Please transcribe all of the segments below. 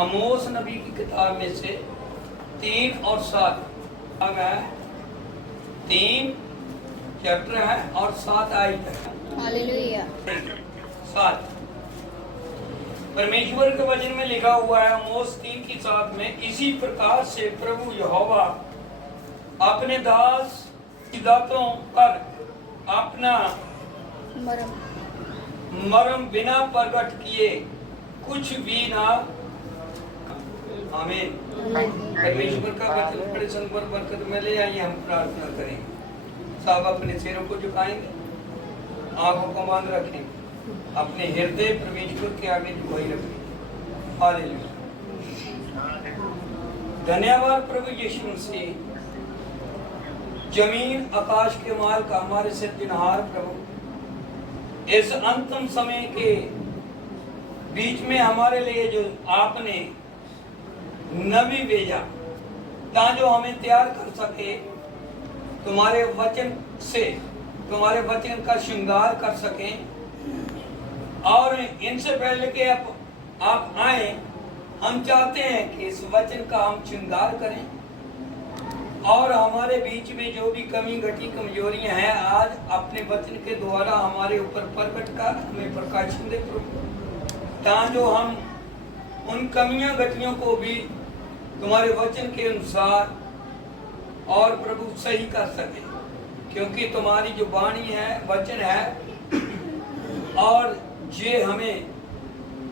आमोस नबी की किताब में से 3 और 7 भाग है, 3 चैप्टर है और 7 आयत है। हालेलुया। 7 परमेश्वर के वचन में लिखा हुआ है आमोस 3 की 7 में, इसी प्रकार से प्रभु यहोवा अपने दास की दातों पर अपना मरम बिना प्रकट किए कुछ भी ना। आमीन। परमेश्वर का वचन बड़े संबर बरकत में ले आइए, हम प्रार्थना करेंगे। सब अपने सिरों को झुकाएंगे, आंखों को बंद रखेंगे, अपने हृदय परमेश्वर के आगे झुकाई रखेंगे। हालेलुया। धन्यवाद प्रभु यीशु मसीह, जमीन आकाश के माल का हमारे सिरजनहार प्रभु, इस अंतिम समय के बीच में हमारे लिए जो आपने नबी भेजा ताकि जो हमें तैयार कर सके, तुम्हारे वचन से तुम्हारे वचन का श्रृंगार कर सके, और इनसे पहले कि आप आए, हम चाहते हैं कि इस वचन का हम श्रृंगार करें और हमारे बीच में जो भी कमी घटी कमजोरियां हैं आज अपने वचन के द्वारा हमारे ऊपर प्रकट कर हमें प्रकाशन दे प्रभु, ताकि जो हम उन कमियां घटियों को भी तुम्हारे वचन के अनुसार और प्रभु सही कर सके, क्योंकि तुम्हारी जो वाणी है, वचन है, और ये हमें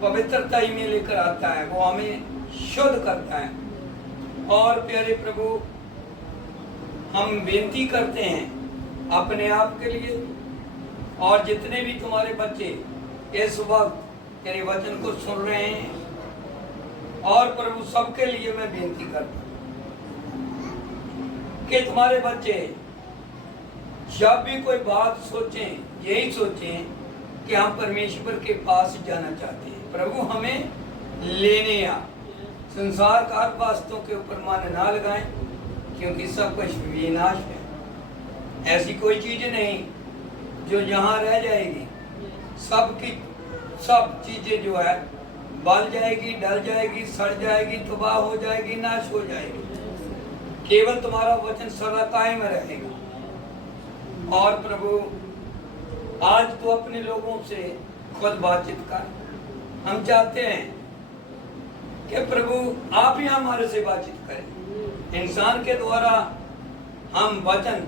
पवित्रता ही में लेकर आता है, वो हमें शुद्ध करता है। और प्यारे प्रभु, हम बेनती करते हैं अपने आप के लिए और जितने भी तुम्हारे बच्चे इस वक्त तेरे वचन को सुन रहे हैं, और प्रभु सबके लिए मैं बेनती करता हूं कि तुम्हारे बच्चे जब भी कोई बात सोचें, यही सोचें कि हम परमेश्वर के पास जाना चाहते हैं। प्रभु हमें लेने आ, संसार का वस्तुओं के ऊपर मन ना लगाएं, क्योंकि सब कुछ विनाश है। ऐसी कोई चीज नहीं जो यहाँ रह जाएगी, सब चीजें जो है बल जाएगी, डल जाएगी, सड़ जाएगी, तबाह हो जाएगी, नाश हो जाएगी। केवल तुम्हारा वचन सदा कायम रहेगा। और प्रभु आज तो अपने लोगों से खुद बातचीत कर, हम चाहते हैं कि प्रभु आप ही हमारे से बातचीत करें। इंसान के द्वारा हम वचन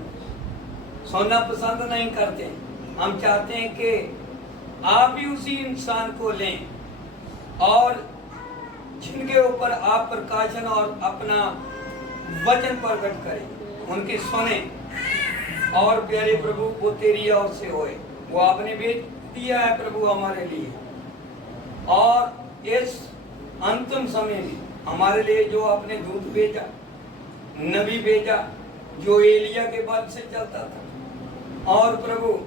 सुनना पसंद नहीं करते, हम चाहते हैं कि आप ही उसी इंसान को लें और जिनके ऊपर आप प्रकाशन और अपना वचन प्रकट करें, उनकी सुने। और प्यारे प्रभु, वो तेरी ओर से होए, वो आपने भेज दिया है प्रभु हमारे लिए, और इस अंतिम समय में हमारे लिए जो आपने दूत भेजा, नबी भेजा, जो एलिया के बाद से चलता था, और प्रभु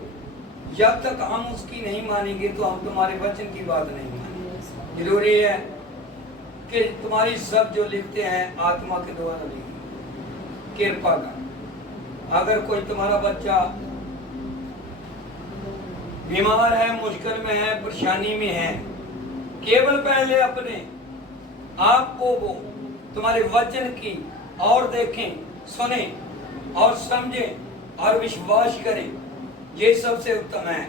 जब तक हम उसकी नहीं मानेंगे तो हम तुम्हारे वचन की बात नहीं मानेंगे। जरूरी है कि तुम्हारी सब जो लिखते हैं आत्मा के द्वारा लिखते, कृपा का। अगर कोई तुम्हारा बच्चा बीमार है, मुश्किल में है, परेशानी में है, केवल पहले अपने आप को वो तुम्हारे वचन की और देखें, सुने और समझें और विश्वास करें, ये सबसे उत्तम है।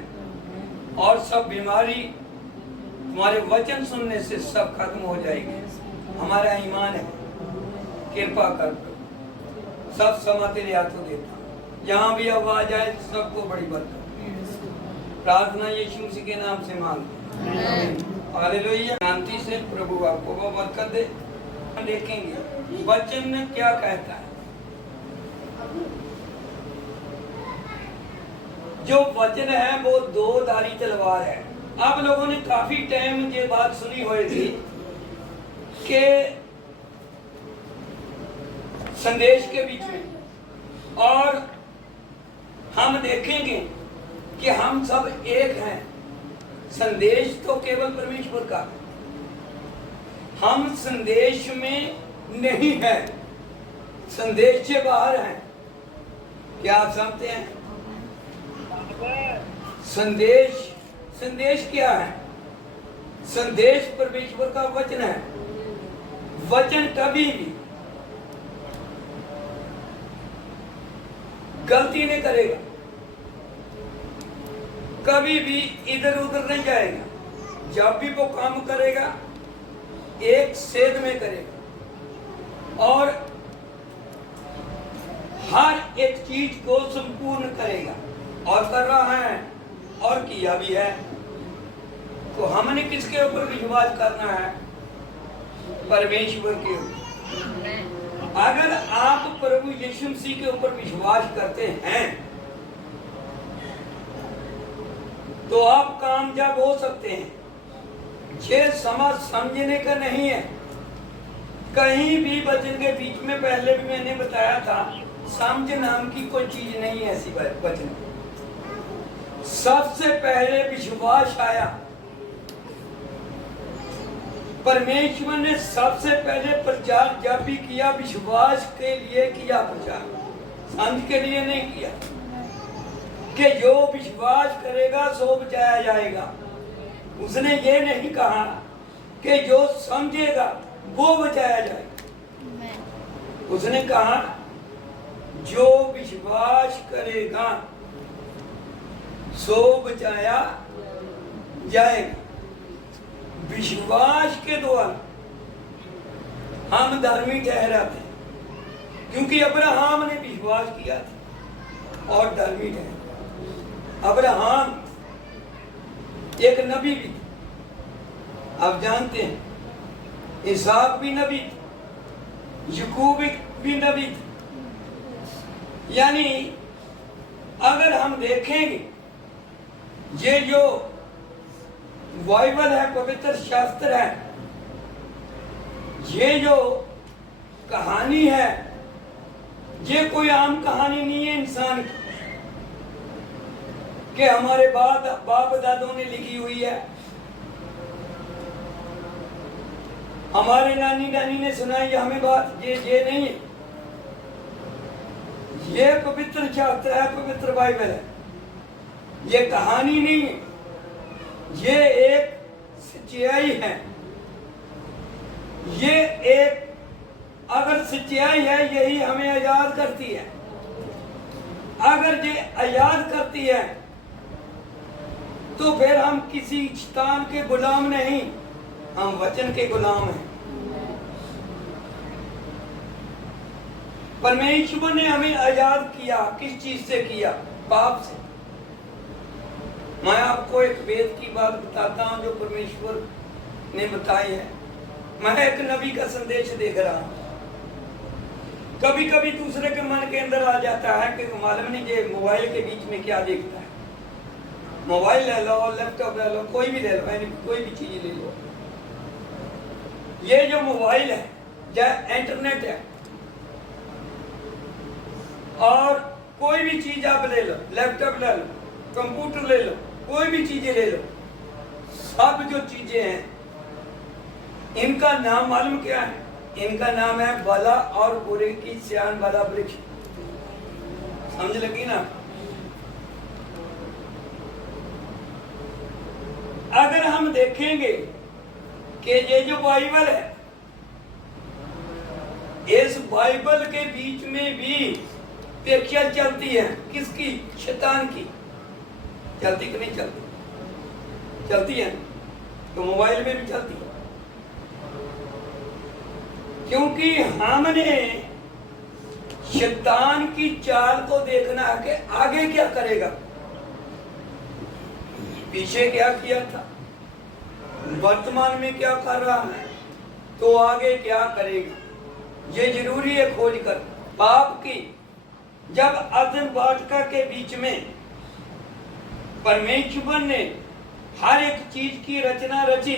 और सब बीमारी तुम्हारे वचन सुनने से सब खत्म हो जाएगी। हमारा ईमान है, कृपा कर, सब समा तेरे हाथों देता हूं। जहां भी आवाज आए सबको बड़ी बरकत। प्रार्थना यीशु मसीह के नाम से मांगते। हालेलुया। शांति से प्रभु आपको वो बरकत दे। देखेंगे वचन में क्या कहता है। जो वचन है वो दो धारी तलवार है। आप लोगों ने काफी टाइम ये बात सुनी हुई थी कि संदेश के बीच में, और हम देखेंगे कि हम सब एक हैं। संदेश तो केवल परमेश्वर का, हम संदेश में नहीं है, संदेश से बाहर हैं। क्या आप समझते हैं? संदेश क्या है? संदेश परमेश्वर का वचन है। वचन कभी भी गलती नहीं करेगा, कभी भी इधर उधर नहीं जाएगा। जब भी वो काम करेगा एक सेध में करेगा और हर एक चीज को संपूर्ण करेगा, और कर रहा है और किया भी है। तो हमने किसके ऊपर विश्वास करना है? परमेश्वर के ऊपर। अगर आप प्रभु यीशु मसीह के ऊपर विश्वास करते हैं तो आप कामयाब हो सकते हैं। ये समझ समझने का नहीं है। कहीं भी वचन के बीच में पहले भी मैंने बताया था, समझ नाम की कोई चीज नहीं है ऐसी वचन। सबसे पहले विश्वास आया। परमेश्वर ने सबसे पहले प्रचार जब भी किया, विश्वास के लिए किया प्रचार, समझ के लिए नहीं किया। कि जो विश्वास करेगा सो बचाया जाएगा। उसने ये नहीं कहा कि जो समझेगा वो बचाया जाएगा। उसने कहा जो विश्वास करेगा सो बचाया जाएगा। विश्वास के द्वारा हम धर्मी ठहराते हैं, क्योंकि अब्राहम ने विश्वास किया था और धर्मी ठहरा। अब्राहम एक नबी भी, आप जानते हैं, इसहाक भी नबी, याकूब भी नबी। यानी अगर हम देखेंगे ये जो बाइबल है, पवित्र शास्त्र है, ये जो कहानी है, ये कोई आम कहानी नहीं है इंसान की कि हमारे बाप दादों ने लिखी हुई है, हमारे नानी नानी ने सुनाई हमें बात। ये नहीं है। ये पवित्र शास्त्र है, पवित्र बाइबल है। ये कहानी नहीं है, ये एक सच्चाई है। ये एक अगर सच्चाई है, यही हमें आजाद करती है। अगर ये आजाद करती है तो फिर हम किसी शैतान के गुलाम नहीं, हम वचन के गुलाम हैं। परमेश्वर ने हमें आजाद किया। किस चीज से किया? पाप से। मैं आपको एक वेद की बात बताता हूं जो परमेश्वर ने बताई है। मैं एक नबी का संदेश देख रहा हूं। कभी कभी दूसरे के मन के अंदर आ जाता है कि मालूम नहीं ये मोबाइल के बीच में क्या देखता है। मोबाइल ले लो, लैपटॉप ले लो, कोई भी ले लो, यानी कोई भी चीज ले लो। ये जो मोबाइल है या इंटरनेट है, और कोई भी चीज आप ले लो, लैपटॉप ले लो, कंप्यूटर ले लो, कोई भी चीजें ले लो, सब जो चीजें हैं इनका नाम मालूम क्या है? इनका नाम है भला और बुरे की सियान वाला वृक्ष। समझ लगी ना? अगर हम देखेंगे कि ये जो बाइबल है, इस बाइबल के बीच में भी पेक्षा चलती है। किसकी? शैतान की। चलती कि नहीं चलती? चलती है। तो मोबाइल में भी चलती है, क्योंकि हमने शैतान की चाल को देखना है कि आगे क्या करेगा, पीछे क्या किया था, वर्तमान में क्या कर रहा है, तो आगे क्या करेगा। ये जरूरी है खोज कर। पाप की जब अदन वाटिका के बीच में परमेश्वर ने हर एक चीज की रचना रची,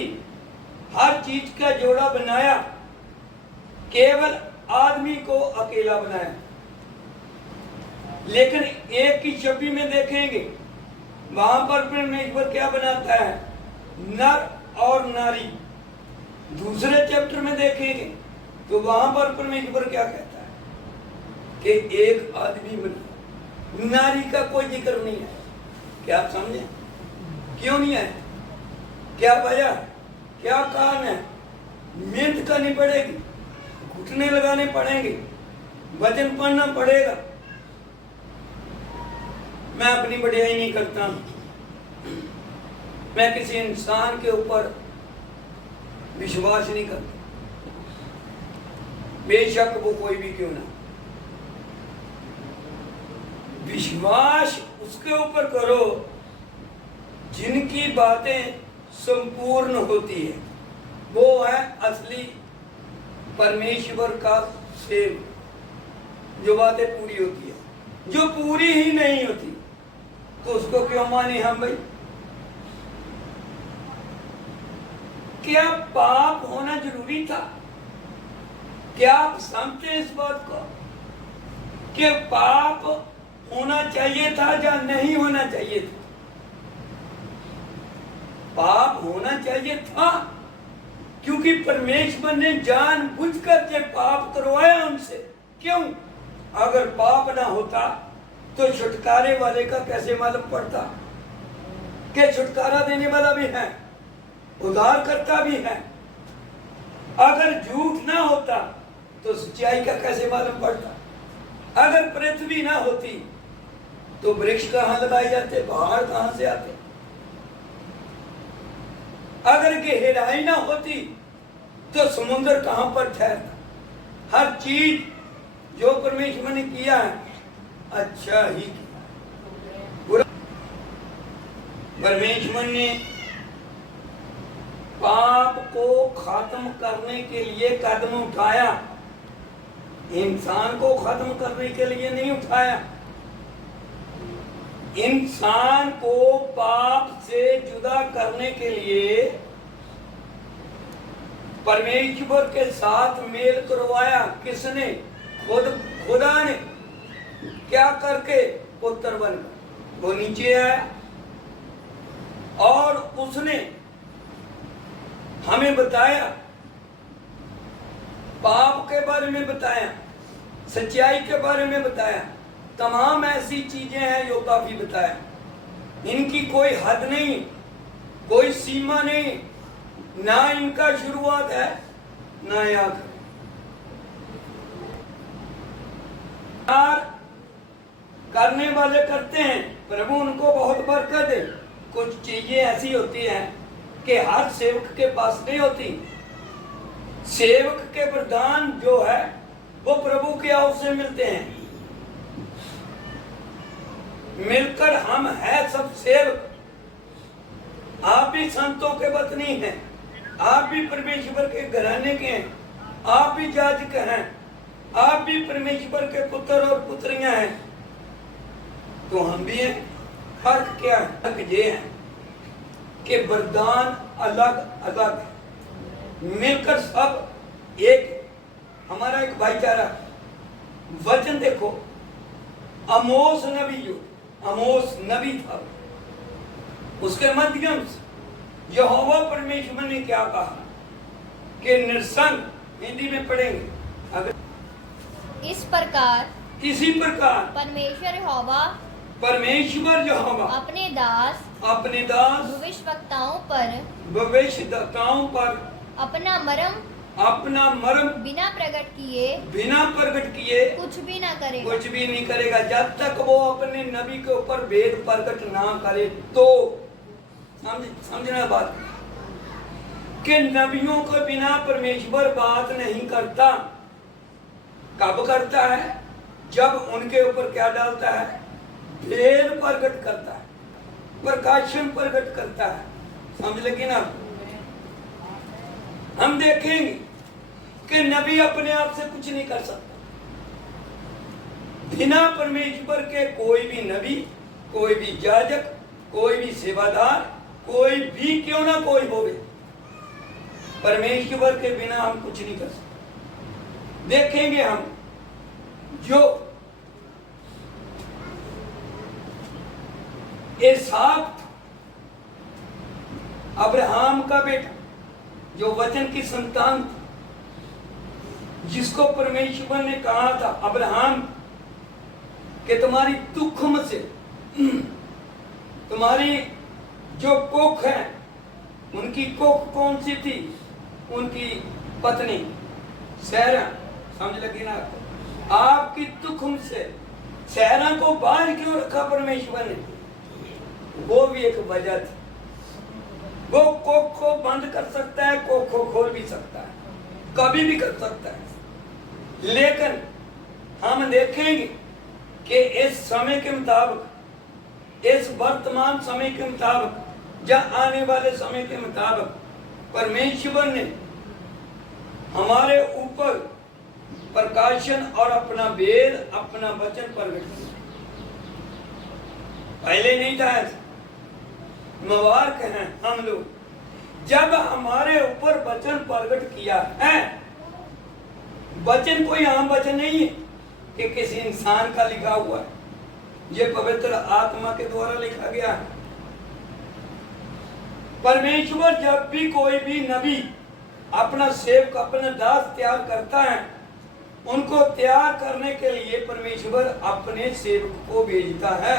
हर चीज का जोड़ा बनाया, केवल आदमी को अकेला बनाया। लेकिन एक की छवि में देखेंगे वहां पर परमेश्वर क्या बनाता है? नर और नारी। दूसरे चैप्टर में देखेंगे तो वहां पर परमेश्वर क्या कहता है कि एक आदमी बना। नारी का कोई जिक्र नहीं है। क्या आप समझे? क्यों नहीं है? क्या वजह, क्या कारण है? मेहनत करनी पड़ेगी, घुटने लगाने पड़ेंगे, वचन पढ़ना पड़ेगा। मैं अपनी बढ़ियाई नहीं करता, मैं किसी इंसान के ऊपर विश्वास नहीं करता, बेशक वो कोई भी क्यों ना। विश्वास उसके ऊपर करो जिनकी बातें संपूर्ण होती है, वो है असली परमेश्वर का सेवक, जो बातें पूरी होती है। जो पूरी ही नहीं होती तो उसको क्यों माने हम भाई? क्या पाप होना जरूरी था? क्या आप समझते हैं इस बात को कि पाप होना चाहिए था या नहीं होना चाहिए था? पाप होना चाहिए था, क्योंकि परमेश्वर ने जानबूझकर ये पाप करवाया उनसे। क्यों? अगर पाप ना होता तो छुटकारे वाले का कैसे मालूम पड़ता कि छुटकारा देने वाला भी है, उद्धार करता भी है। अगर झूठ ना होता तो सच्चाई का कैसे मालूम पड़ता? अगर पृथ्वी ना होती तो वृक्ष कहां लगाए जाते, पहाड़ कहां से आते? अगर गहराई ना होती तो समुद्र कहां पर ठहरता? हर चीज जो परमेश्वर ने किया है अच्छा ही किया। परमेश्वर ने पाप को खत्म करने के लिए कदम उठाया, इंसान को खत्म करने के लिए नहीं उठाया। इंसान को पाप से जुदा करने के लिए परमेश्वर के साथ मेल करवाया। किसने? खुदा ने। क्या करके? पुत्र बनकर वो नीचे आया और उसने हमें बताया, पाप के बारे में बताया, सच्चाई के बारे में बताया, तमाम ऐसी चीजें हैं जो काफी बताया। इनकी कोई हद नहीं, कोई सीमा नहीं, ना इनका शुरुआत है ना आखिर। करने वाले करते हैं, प्रभु उनको बहुत बरकत दे। कुछ चीजें ऐसी होती हैं कि हर सेवक के पास नहीं होती। सेवक के वरदान जो है वो प्रभु की ओर से मिलते हैं। मिलकर हम हैं सब सेवक। आप भी संतों के वतनी हैं, आप भी परमेश्वर के घराने के हैं, आप भी याजक हैं, आप भी परमेश्वर के पुत्र और पुत्रियां हैं, तो हम भी हैं। फर्क क्या है? फर्क ये है कि वरदान अलग अलग है, मिलकर सब एक। हमारा एक भाईचारा। वचन देखो, आमोस नबी, जो आमोस नबी था, उसके माध्यम से यहोवा परमेश्वर ने क्या कहा कि निरसंग, हिंदी में पढ़ेंगे अगर, इस प्रकार इसी प्रकार परमेश्वर यहोवा अपने दास भविष्यवक्ताओं पर अपना मर्म बिना प्रकट किए कुछ भी नहीं करेगा। जब तक वो अपने नबी के ऊपर भेद प्रकट ना करे। तो समझना बात कि नबियों के बिना परमेश्वर बात नहीं करता। कब करता है? जब उनके ऊपर क्या डालता है? भेद प्रकट करता है, प्रकाशन प्रकट करता है। समझ लगी ना? हम देखेंगे कि नबी अपने आप से कुछ नहीं कर सकता। बिना परमेश्वर के कोई भी नबी, कोई भी याजक, कोई भी सेवादार, कोई भी क्यों ना कोई होवे, परमेश्वर के बिना हम कुछ नहीं कर सकते। देखेंगे हम जो इसहाक अब्राहम का बेटा, जो वचन की संतान था, जिसको परमेश्वर ने कहा था अब्राहम कि तुम्हारी तुखम से, तुम्हारी जो कोख है, उनकी कोख कौन सी थी? उनकी पत्नी सैरा, समझ लगी ना आपको? आपकी तुखम से सहरा को बांध क्यों रखा परमेश्वर ने? वो भी एक वजह थी। वो कोख को बंद कर सकता है, कोख को खोल भी सकता है, कभी भी कर सकता है। लेकिन हम देखेंगे कि इस समय के मुताबिक, इस वर्तमान समय के मुताबिक या आने वाले समय के मुताबिक परमेश्वर ने हमारे ऊपर प्रकाशन और अपना वेद, अपना वचन प्रकट किया। पहले नहीं था ऐसा। मुबारक हैं हम लोग जब हमारे ऊपर वचन प्रकट किया है। वचन कोई आम वचन नहीं है कि किसी इंसान का लिखा हुआ है, ये पवित्र आत्मा के द्वारा लिखा गया है। परमेश्वर जब भी कोई भी नबी अपना सेवक, अपना दास तैयार करता है, उनको तैयार करने के लिए परमेश्वर अपने सेवक को भेजता है।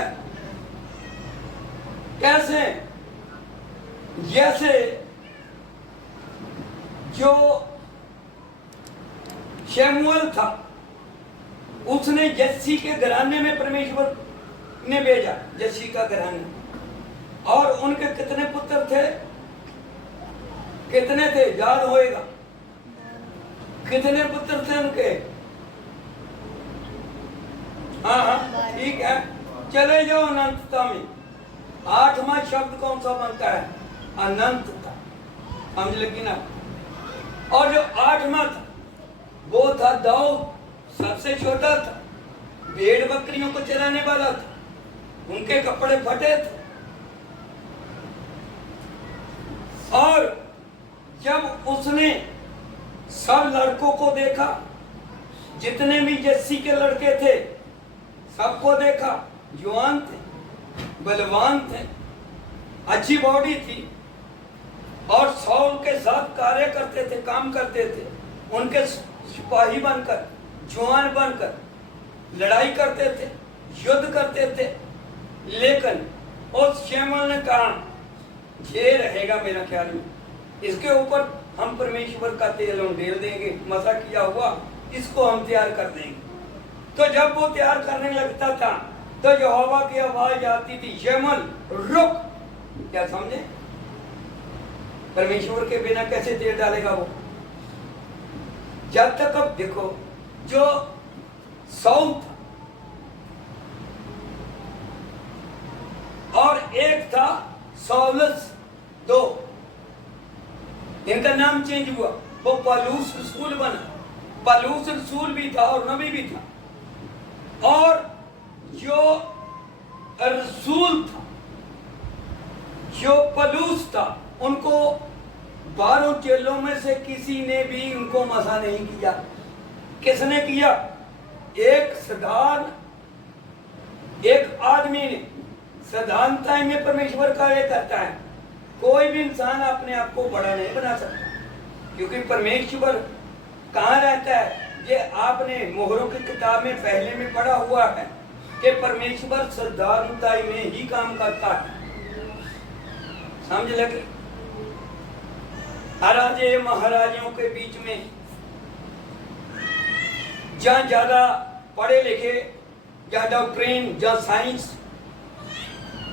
कैसे? जैसे जो शमूएल था, उसने जस्सी के घराने में परमेश्वर ने भेजा, जस्सी का घराना। और उनके कितने पुत्र थे? कितने थे? याद होएगा। कितने पुत्र थे उनके? हाँ हाँ ठीक है, चले जाओ अनंतता में। 8वां शब्द कौन सा बनता है? अनंतता। समझ लगी ना? और जो 8वां था वो था दाऊद, सबसे छोटा था, भेड़ बकरियों को चराने वाला था, उनके कपड़े फटे थे। और जब उसने सब लड़कों को देखा, जितने भी जस्सी के लड़के थे सबको देखा, जवान थे, बलवान थे, अच्छी बॉडी थी और सौल के साथ कार्य करते थे, काम करते थे, उनके सिपाही बनकर, जवान बनकर लड़ाई करते थे, युद्ध करते थे। लेकिन उस शमूएल ने कहा ये रहेगा मेरा ख्याल में, इसके ऊपर हम परमेश्वर का तेल उंडेल देंगे, मसा किया हुआ, इसको हम तैयार कर देंगे। तो जब वो तैयार करने लगता था तो यहोवा की आवाज आती थी, शमूएल रुक। क्या समझे? परमेश्वर के बिना कैसे तेल डालेगा वो? जब तक, अब देखो, जो सौल था और एक था सौलस, दो, इनका नाम चेंज हुआ, वो पलूस रसूल बना। पलूस रसूल भी था और नबी भी था। और जो रसूल था, जो पलूस था, उनको 12 चेलों में से किसी ने भी उनको मसा नहीं किया। किसने किया? एक साधारण, एक आदमी ने। साधारणता में परमेश्वर कार्य करता है। कोई भी इंसान अपने आप को बड़ा नहीं बना सकता, क्योंकि परमेश्वर कहाँ रहता है? ये आपने मोहरों की किताब में पहले में पढ़ा हुआ है कि परमेश्वर साधारणता में ही काम करता है। समझ लगे? राजे महाराजों के बीच में, जहाँ ज्यादा पढ़े लिखे, ज्यादा डॉक्ट्रिन, जहाँ साइंस,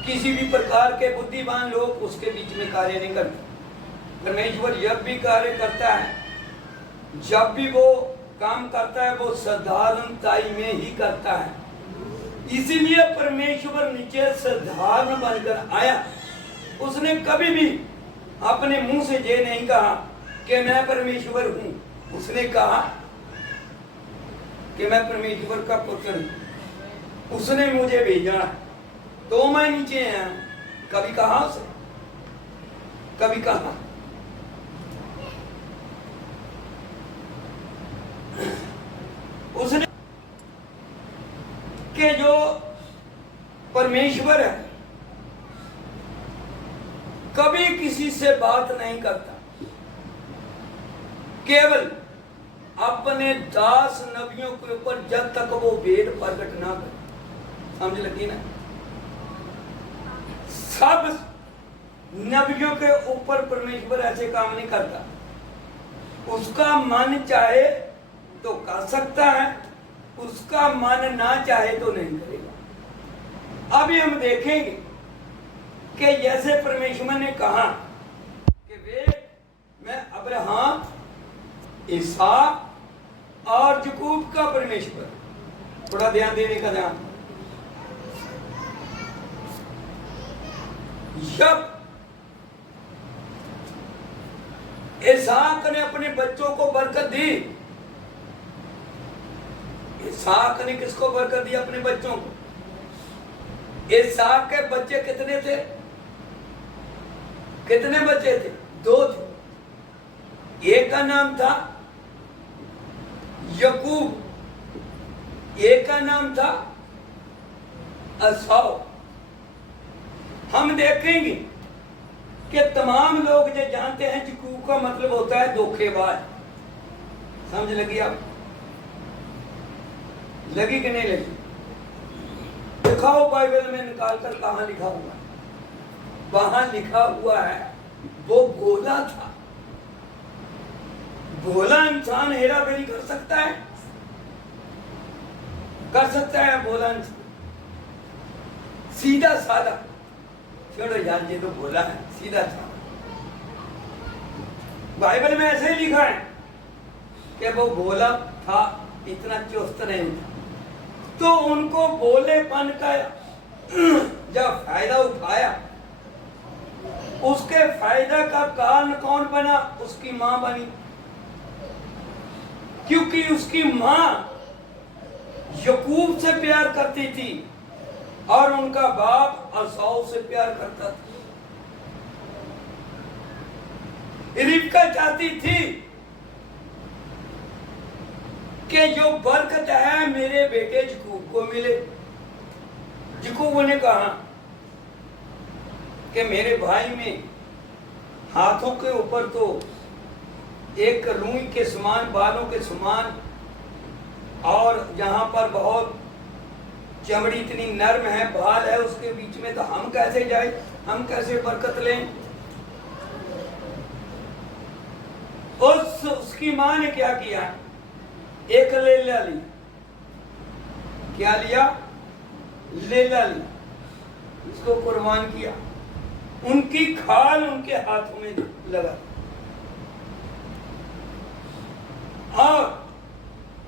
किसी भी प्रकार के बुद्धिमान लोग उसके बीच में कार्य नहीं करते। परमेश्वर जब भी कार्य करता है, जब भी वो काम करता है, वो साधारणताई में ही करता है। इसीलिए परमेश्वर नीचे साधारण बनकर आया। उसने कभी भी अपने मुंह से ये नहीं कहा कि मैं परमेश्वर हूं। उसने कहा कि मैं परमेश्वर का पुत्र हूं, उसने मुझे भेजा तो मैं नीचे आया। कभी कहा उसे? कभी कहा? उसने कि जो परमेश्वर है कभी किसी से बात नहीं करता, केवल अपने दास नबियों के ऊपर जब तक वो वेद प्रकट ना करे। समझ लगी ना? सब नबियों के ऊपर परमेश्वर ऐसे काम नहीं करता। उसका मन चाहे तो कर सकता है, उसका मन ना चाहे तो नहीं करेगा। अभी हम देखेंगे कि जैसे परमेश्वर ने कहा कि वे मैं अब्राहम, इसहाक और याकूब का परमेश्वर। थोड़ा ध्यान देने का ध्यान। जब इसहाक ने अपने बच्चों को बरकत दी, इसहाक ने किसको बरकत दी? अपने बच्चों को। इसहाक के बच्चे कितने थे? कितने बच्चे थे? 2 थे। एक का नाम था याकूब, एक का नाम था एसाव। हम देखेंगे कि तमाम लोग जो जानते हैं याकूब का मतलब होता है धोखेबाज। समझ लगी आप? लगी कि नहीं लगी? दिखाओ बाइबल में निकाल कर कहां लिखा हुआ है। वहां लिखा हुआ है वो भोला था। भोला इंसान हेरा फेरी कर सकता है? कर सकता है भोला इंसान? सीधा साधा, छोड़ो यार ये तो भोला है, सीधा साधा। बाइबल में ऐसे ही लिखा है कि वो भोला था, इतना चुस्त नहीं था। तो उनको भोलेपन का जब फायदा उठाया, उसके फायदा का कारण कौन बना? उसकी मां बनी। क्योंकि उसकी मां याकूब से प्यार करती थी और उनका बाप एसाव से प्यार करता था। रिबका चाहती थी कि जो बरकत है मेरे बेटे याकूब को मिले। याकूब ने कहा कि मेरे भाई में हाथों के ऊपर तो एक रूई के समान, बालों के समान, और यहाँ पर बहुत चमड़ी इतनी नर्म है, बाल है उसके बीच में, तो हम कैसे जाए, हम कैसे बरकत लें? उसकी मां ने क्या किया? एक लेला ली। क्या लिया? लेला ली। उसको कुर्बान किया। उनकी खाल उनके हाथों में लगा और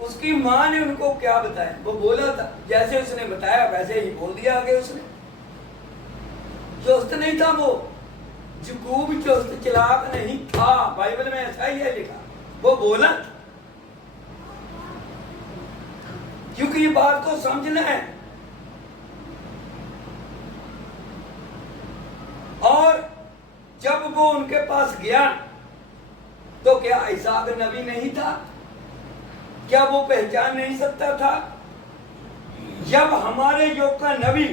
उसकी मां ने उनको क्या बताया? वो बोला था, जैसे उसने बताया वैसे ही बोल दिया आगे उसने। चुस्त नहीं था वो, याकूब चुस्त चालाक नहीं था। बाइबल में ऐसा ही है लिखा। वो बोला क्योंकि ये बात को समझना है। और जब वो उनके पास गया तो क्या इसहाक नबी नहीं था? क्या वो पहचान नहीं सकता था? जब हमारे योग का नबी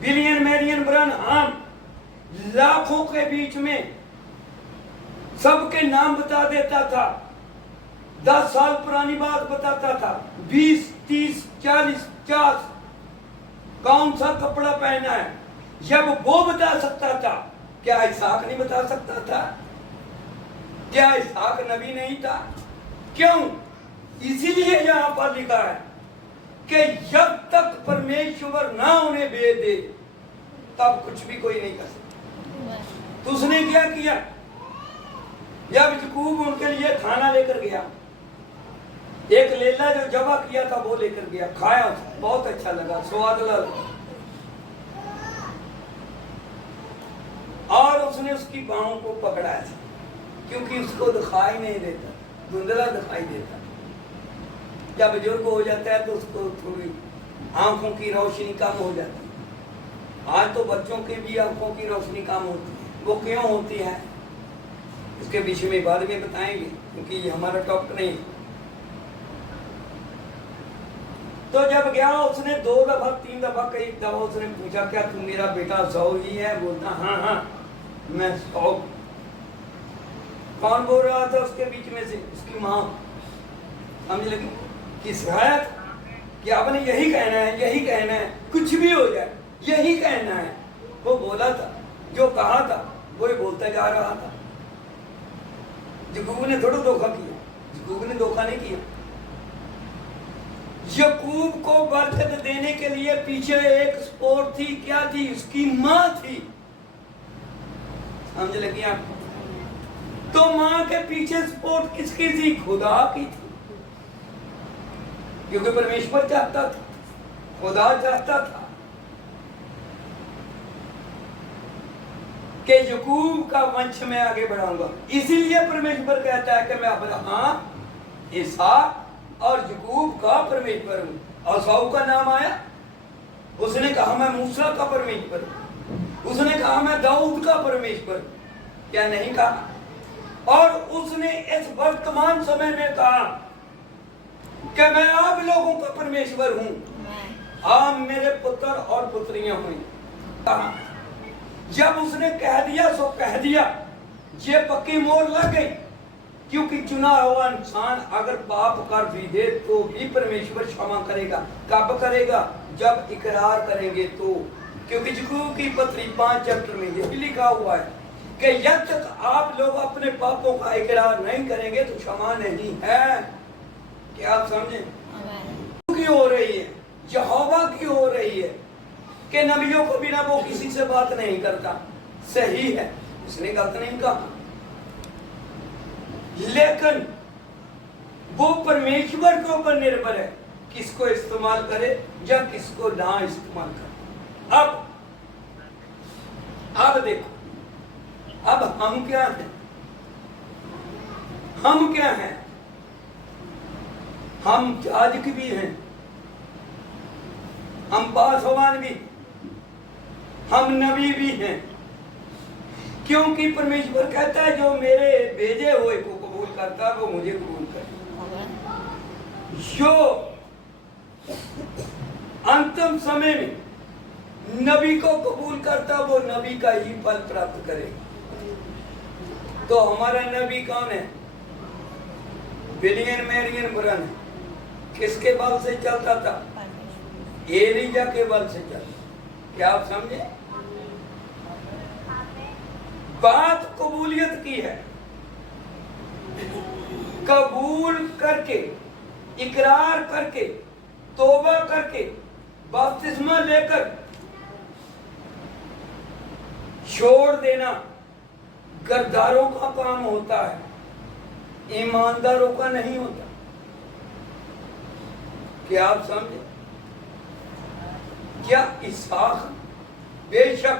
विलियम मैरियन ब्रनहाम लाखों के बीच में सबके नाम बता देता था, 10 साल पुरानी बात बताता था, 20, 30, 40, 50 कौन सा कपड़ा पहना है, जब वो बता सकता था, क्या इसहाक नहीं बता सकता था? क्या इसहाक नबी नहीं था? क्यों? इसीलिए यहां पर लिखा है कि जब तक परमेश्वर ना उन्हें भेज दे तब कुछ भी कोई नहीं कर सकता। तो उसने क्या किया? जब याकूब उनके लिए खाना लेकर गया, एक लेला जो जबा किया था वो लेकर गया, खाया, बहुत अच्छा लगा, स्वाद लगा, और उसने उसकी बाहों को पकड़ाया था क्योंकि उसको दिखाई नहीं देता, धुंधला दिखाई देता। जब बुजुर्ग हो जाता है तो उसको थोड़ी आंखों की रोशनी कम हो जाती है। आज तो बच्चों की भी आंखों की रोशनी कम होती है। वो क्यों होती है इसके विषय में बाद में बताएंगे, क्योंकि ये हमारा टॉपिक नहीं। तो जब गया उसने 2 दफा 3 दफा कई दफा उसने पूछा, क्या तू मेरा बेटा सौ ही है? बोलता हाँ मैं 100। कौन बोल रहा था उसके बीच में से? उसकी माँ। समझ लगी कि शिकायत कि आपने यही कहना है, यही कहना है, कुछ भी हो जाए यही कहना है। वो बोला था, जो कहा था वही बोलता जा रहा था। याकूब ने थोड़ा धोखा किया, याकूब ने धोखा नहीं किया। याकूब को बरकत देने के लिए पीछे एक सपोर्ट थी, क्या थी? उसकी माँ थी। समझ लगी आपको? तो माँ के पीछे सपोर्ट किसकी थी? खुदा की थी, क्योंकि परमेश्वर चाहता था, खुदा चाहता था कि याकूब का वंश में आगे बढ़ाऊंगा। इसीलिए परमेश्वर कहता है कि मैं अब्राहम, इसहाक और याकूब का परमेश्वर हूं। और साऊ का नाम आया, उसने कहा मैं मूसा का परमेश्वर हूं, उसने कहा मैं दाऊद का परमेश्वर, क्या नहीं कहा? और उसने इस वर्तमान समय में कहा कि मैं आप लोगों का परमेश्वर हूं, आप मेरे पुत्र और पुत्रियां हुई। कहा जब उसने कह दिया सो कह दिया, ये पक्की मोहर लग गई, क्योंकि चुना हुआ इंसान अगर पाप कर भी दे तो भी परमेश्वर क्षमा करेगा। कब करेगा? जब इकरार करेंगे तो। क्योंकि याकूब की पत्री 5 चैप्टर में यही लिखा हुआ है कि जब तक आप लोग अपने पापों का इकरार नहीं करेंगे तो क्षमा नहीं है। क्या आप समझे? की हो रही है, यहोवा की हो रही है कि नबियों को बिना वो किसी से बात नहीं करता। सही है, उसने गलत नहीं कहा, लेकिन वो परमेश्वर के ऊपर निर्भर है किसको इस्तेमाल करे या किसको ना इस्तेमाल करे। अब देखो, अब हम क्या हैं? हम क्या हैं? हम याजक भी हैं, हम पासवान भी, हम नबी भी हैं, क्योंकि परमेश्वर कहता है जो मेरे भेजे हुए को कबूल करता है वो मुझे कबूल करे। जो अंतिम समय में नबी को कबूल करता वो नबी का ही फल प्राप्त करेगा। तो हमारा नबी कौन है? बिलियन मेरियन बुरन है। किसके बल से चलता था? एलिजा के बल से चलता। क्या आप समझे? बात कबूलियत की है। कबूल करके, इकरार करके, तौबा करके, बपतिस्मा लेकर छोड़ देना गद्दारों का काम होता है, ईमानदारों का नहीं होता। क्या आप समझे? क्या इसहाक बेशक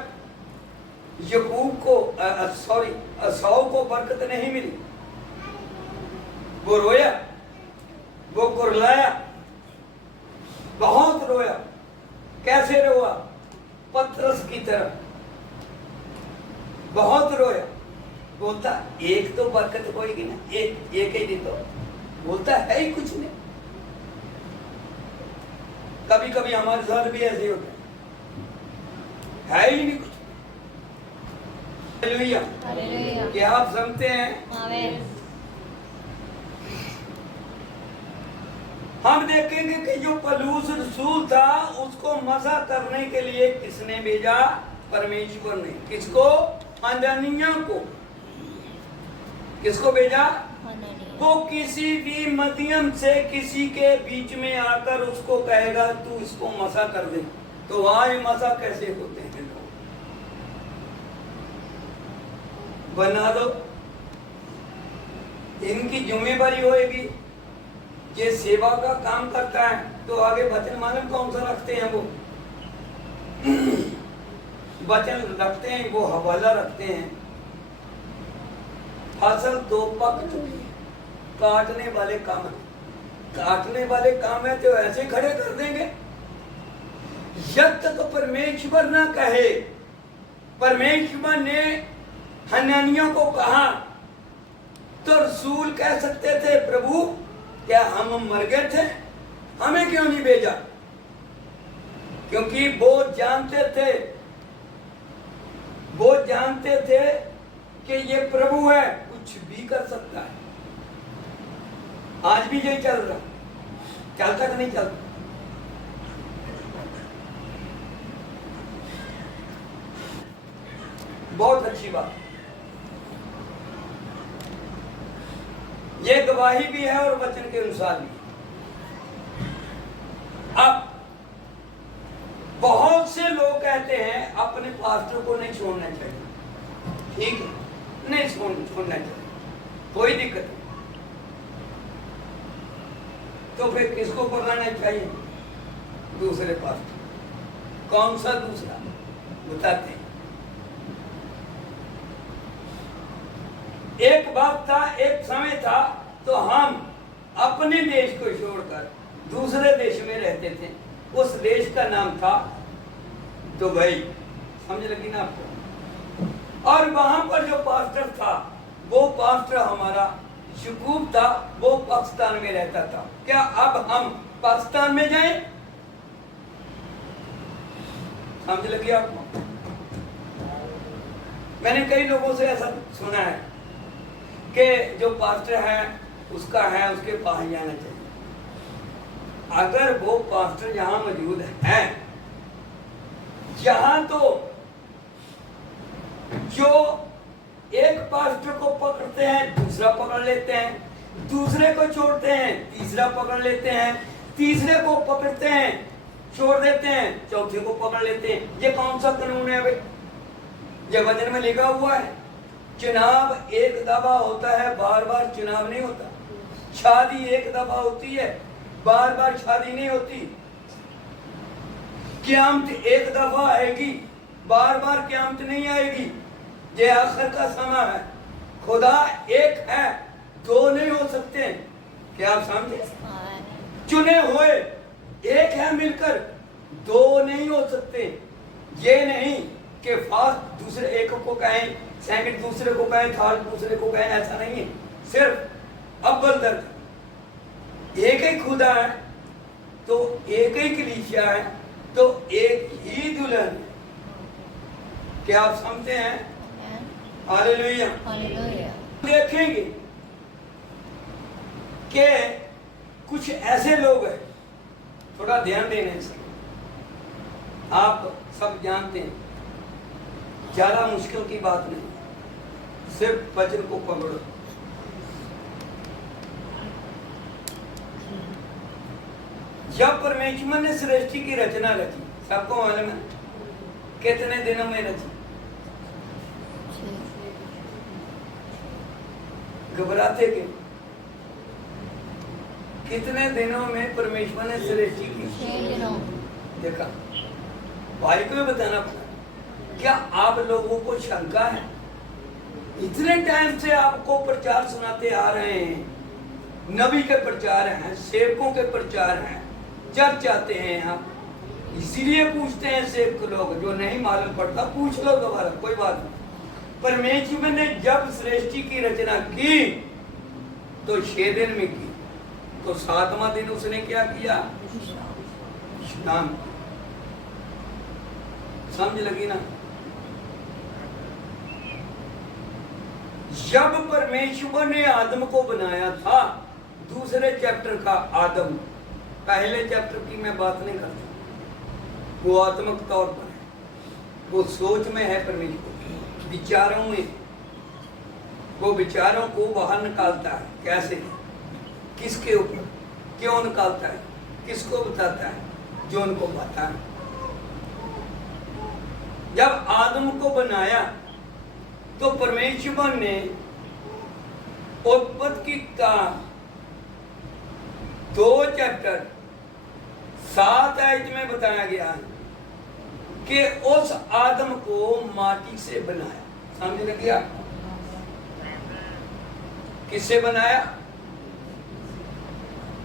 याकूब को एसाऊ को बरकत नहीं मिली, वो रोया, वो कुरलाया, बहुत रोया। कैसे रोया? पतरस की तरह बहुत रोया। बोलता एक तो बरकत होगी ना, एक ही दिन तो बोलता है ही कुछ नहीं। कभी कभी हमारे साथ भी ऐसे होता है ही नहीं कुछ। हालेलुया। क्या आप समझते हैं? हम देखेंगे कि जो पलूस रसूल था उसको मज़ा करने के लिए किसने भेजा? परमेश्वर ने। किसको? हननिया को। किसको भेजा? वो किसी भी माध्यम से किसी के बीच में आकर उसको कहेगा तू इसको मसा कर दे। तो आज मसा कैसे होते हैं लोग? बना दो, इनकी जिम्मेवारी होएगी। ये सेवा का काम करता है तो आगे वचन मालूम कौन सा रखते हैं? वो वचन रखते हैं, वो हवाला रखते हैं। फसल तो पक चुकी है, काटने वाले काम है। काटने वाले काम है तो ऐसे खड़े कर देंगे। जब तक परमेश्वर ना कहे, परमेश्वर ने हननिया को कहा तो रसूल कह सकते थे प्रभु क्या हम मर गए थे, हमें क्यों नहीं भेजा? क्योंकि वो जानते थे कि ये प्रभु है, कुछ भी कर सकता है। आज भी यही चल रहा, चलता कि नहीं चलता? बहुत अच्छी बात। ये गवाही भी है और वचन के अनुसार भी। लोग कहते हैं अपने पास्टर को नहीं छोड़ना चाहिए, ठीक है, नहीं छोड़ना चाहिए, कोई दिक्कत नहीं। तो फिर किसको पकड़ना चाहिए? दूसरे पास्टर। कौन सा दूसरा बताते हैं। एक वक्त था, एक समय था, तो हम अपने देश को छोड़कर दूसरे देश में रहते थे। उस देश का नाम था दुबई, समझ लगी ना आपको? और वहां पर जो पास्टर था, वो पास्टर हमारा शकूब था, वो पाकिस्तान में रहता था। क्या अब हम पाकिस्तान में जाएं? समझ लगी आपको? मैंने कई लोगों से ऐसा सुना है कि जो पास्टर है उसका है, उसके पास जाना चाहिए। अगर वो पास्टर जहां मौजूद है, जहां तो जो एक पास्टर को पकड़ते हैं दूसरा पकड़ लेते हैं, दूसरे को छोड़ते हैं तीसरा पकड़ लेते हैं, तीसरे को पकड़ते हैं छोड़ देते हैं, चौथे को पकड़ लेते हैं। ये कौन सा कानून है भाई? ये वचन में लिखा हुआ है। चुनाव एक दफा होता है, बार बार चुनाव नहीं होता। शादी एक दफा होती है, बार बार शादी नहीं होती। क़यामत एक दफा आएगी, बार बार क़यामत नहीं आएगी। ये आखिर का समय है। खुदा एक है, दो नहीं हो सकते। क्या आप समझे? चुने हुए एक है, मिलकर दो नहीं हो सकते। ये नहीं कि फास्ट दूसरे एक को कहें, सेकंड दूसरे को कहें, थर्ड दूसरे को कहें, ऐसा नहीं है। सिर्फ अव्वल दर्ज एक ही खुदा है, तो एक ही कलीसिया है, तो एक ही दुल्हन है। क्या आप समझते हैं? हालेलुया। देखेंगे कि कुछ ऐसे लोग हैं, थोड़ा ध्यान देने से। आप सब जानते हैं, ज्यादा मुश्किल की बात नहीं, सिर्फ वचन को पकड़ो। जब परमेश्वर ने सृष्टि की रचना रची, सबको मालूम है कितने दिनों में रची? घबराते क्यों? कितने दिनों में परमेश्वर ने सृष्टि की? 6 दिनों। देखा, भाई को भी बताना पड़ा। क्या आप लोगों को शंका है? इतने टाइम से आपको प्रचार सुनाते आ रहे हैं, नबी के प्रचार हैं, सेवकों के प्रचार हैं, चर्च आते हैं आप, इसीलिए पूछते हैं सेवक लोग। जो नहीं मालूम पड़ता पूछ लो दोबारा, कोई बात नहीं। परमेश्वर ने जब सृष्टि की रचना की तो 6 दिन में की, तो 7वां दिन उसने क्या किया? विश्राम। समझ लगी ना? जब परमेश्वर ने आदम को बनाया था, दूसरे चैप्टर का आदम, पहले चैप्टर की मैं बात नहीं करता, वो आत्मिक तौर पर है, वो सोच में है परमेश्वर, विचारों में। वो विचारों को बाहर निकालता है। कैसे? किसके ऊपर? क्यों निकालता है? किसको बताता है? जो उनको पता है। जब आदम को बनाया तो परमेश्वर ने उत्पत्ति का 2 चैप्टर 7 आयत में बताया गया है कि उस आदम को माटी से बनाया। समझ लग गया? किससे बनाया?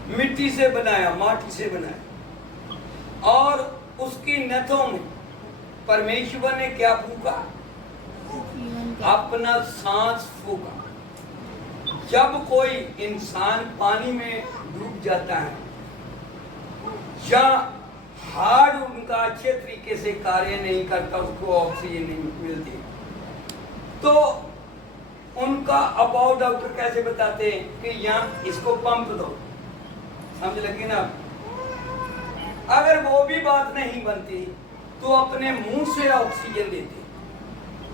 मिट्टी से बनाया, माटी से बनाया। और उसकी नथों में परमेश्वर ने क्या फूका? अपना सांस फूका। जब कोई इंसान पानी में डूब जाता है या हार्ट उनका अच्छे तरीके से कार्य नहीं करता, उसको ऑक्सीजन नहीं मिलती, तो उनका अबाउट डॉक्टर कैसे बताते हैं कि यहाँ इसको पंप दो। समझ लगी ना? अगर वो भी बात नहीं बनती तो अपने मुंह से ऑक्सीजन देते।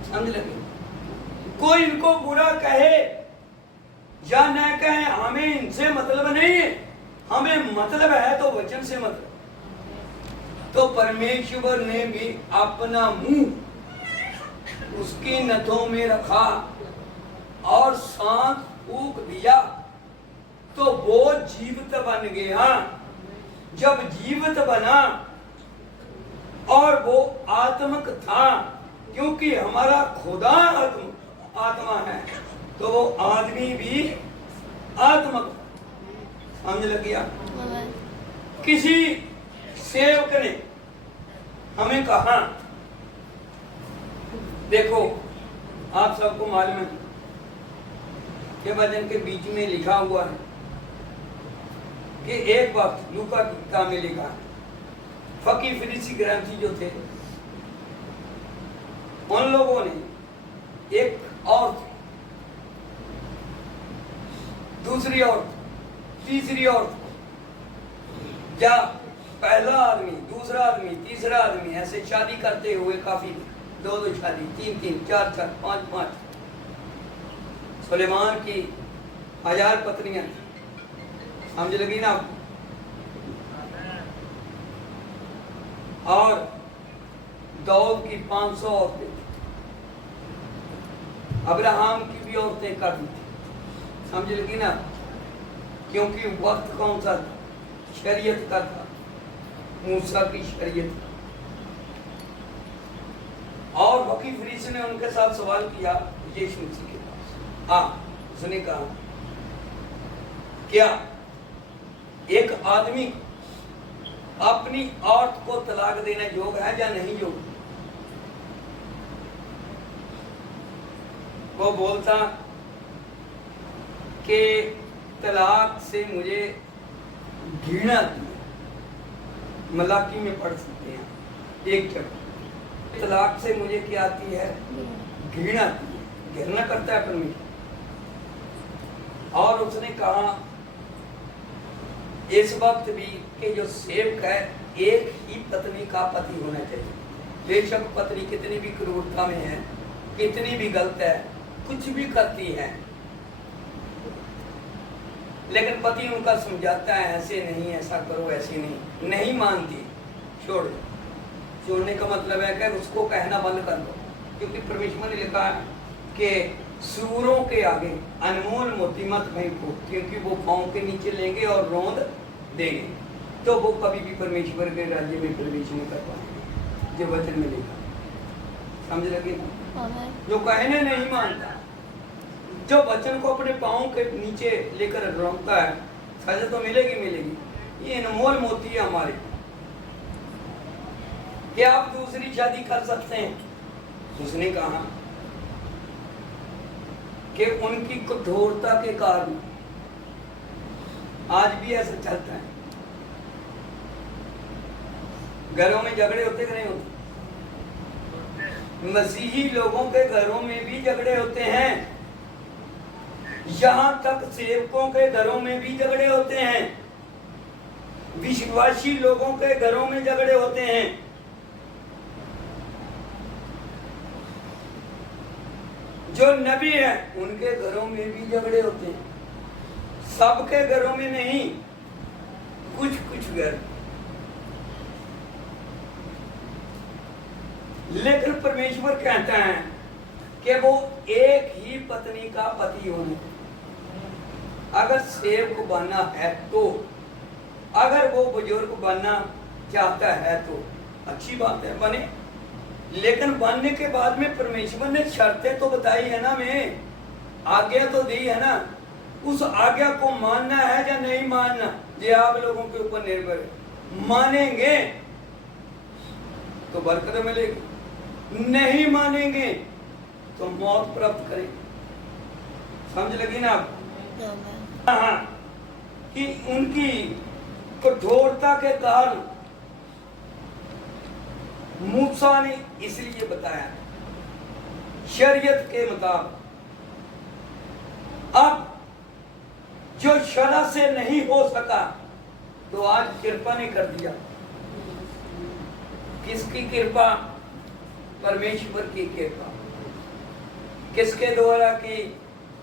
समझ लगे? कोई इनको बुरा कहे या न कहे, हमें इनसे मतलब नहीं है, हमें मतलब है तो वचन से मतलब। तो परमेश्वर ने भी अपना मुंह उसकी नथों में रखा और सांस फूंक दिया तो वो जीवित बन गया। जब जीवित बना और वो आत्मक था, क्योंकि हमारा खुदा आत्मा है, तो वो आदमी भी आत्मक। समझ लग गया? किसी सेवक ने हमें कहा, देखो आप सबको मालूम है कि वचन के बीच में लिखा हुआ है कि एक वक्त लूका की किताब में लिखा है, फकीर फरीसी ग्रंथी जो थे उन लोगों ने एक औरत, दूसरी औरत, तीसरी औरत, या पहला आदमी, दूसरा आदमी, तीसरा आदमी, ऐसे शादी करते हुए काफी, दो शादी, तीन, चार, पांच। सुलेमान की 1000 पत्नियां, समझ लगी ना? और दाऊद की 500 औरतें, अब्राहम की भी औरतें कर दी थी। समझ लगी ना? क्योंकि वक्त कौन सा था? शरीयत का था, मूसा की शरीयत। और वकील फरीसी ने उनके साथ सवाल किया यीशु मसीह के पास। उसने कहा, क्या एक आदमी अपनी औरत को तलाक देना योग्य है या नहीं योग्य? वो बोलता कि तलाक से मुझे घृणा आती है। मलाकी में पढ़ सकते हैं एक जगह, तलाक से मुझे क्या आती है? घृणा आती है, घृणा करता है परमेश्वर। और उसने कहा इस वक्त भी कि जो सेवक है एक ही पत्नी का पति होना चाहिए। बेशक पत्नी कितनी भी क्रूरता में है, कितनी भी गलत है, कुछ भी करती है, लेकिन पति उनका समझाता है ऐसे नहीं, ऐसा करो, ऐसे नहीं, नहीं मानती, छोड़ दो। छोड़ने का मतलब है कि उसको कहना बंद कर दो, क्योंकि परमेश्वर ने लिखा है कि सूरों के आगे अनमोल मोती मत फेंको, क्योंकि वो पांव के नीचे लेंगे और रोंद देंगे, तो वो कभी भी परमेश्वर के राज्य में प्रवेश नहीं कर पाएंगे। जो वचन में लिखा, समझ लगे? जो कहने नहीं मानता, जो वचन को अपने पांव के नीचे लेकर रोकता है, सजा तो मिलेगी। ये अनमोल मोती है हमारे। क्या आप दूसरी शादी कर सकते हैं? उसने कहा कि उनकी कठोरता के कारण आज भी ऐसा चलता है। घरों में झगड़े होते कि नहीं होते? मसीही लोगों के घरों में भी झगड़े होते हैं, यहां तक सेवकों के घरों में भी झगड़े होते हैं, विश्वासी लोगों के घरों में झगड़े होते हैं। जो नबी है उनके घरों में भी झगड़े होते हैं, सबके घरों में नहीं, कुछ कुछ घर। लेकिन परमेश्वर कहता है कि वो एक ही पत्नी का पति होने। अगर सेवक बनना है तो, अगर वो बुजुर्ग बनना चाहता है तो अच्छी बात है, बने। लेकिन बनने के बाद में परमेश्वर ने शर्तें तो बताई है ना, मैं आज्ञा तो दी है ना, उस आज्ञा को मानना है या नहीं मानना ये आप लोगों के ऊपर निर्भर है। मानेंगे तो बरकत मिलेगी, नहीं मानेंगे तो मौत प्राप्त करेंगे। समझ लगी ना आप? हाँ, कि उनकी कठोरता के कारण मूसा ने इसलिए बताया शरीयत के मुताबिक। अब जो शरअ से नहीं हो सका तो आज कृपा ने कर दिया। किसकी कृपा? परमेश्वर की कृपा। किसके द्वारा की?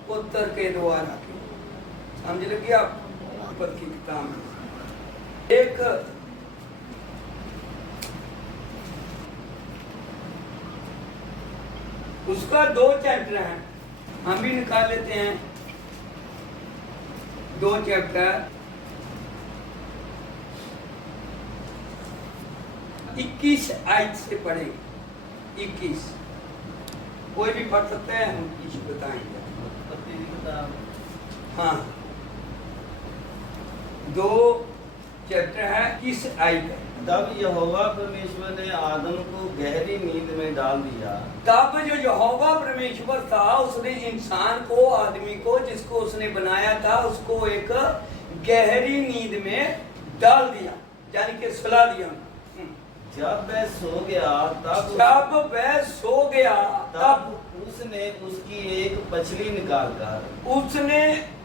पुत्र के द्वारा की। समझ लगे आप? पद की किताब में एक उसका 2 चैप्टर हैं, हम भी निकाल लेते हैं 2 चैप्टर। 21 आयत से पढ़ेंगे। 21 कोई भी पढ़ सकते हैं, हम कुछ बताएंगे। हाँ 2 चैप्टर है, 21 आयत है। तब यहोवा परमेश्वर ने आदम को गहरी नींद में डाल दिया। तब जो यहोवा परमेश्वर था उसने इंसान को, आदमी को, जिसको उसने बनाया था, उसको एक गहरी नींद में डाल दिया, यानी कि सुला दिया। जब वह सो गया तब उसने उसकी एक पछली निकालकर उसने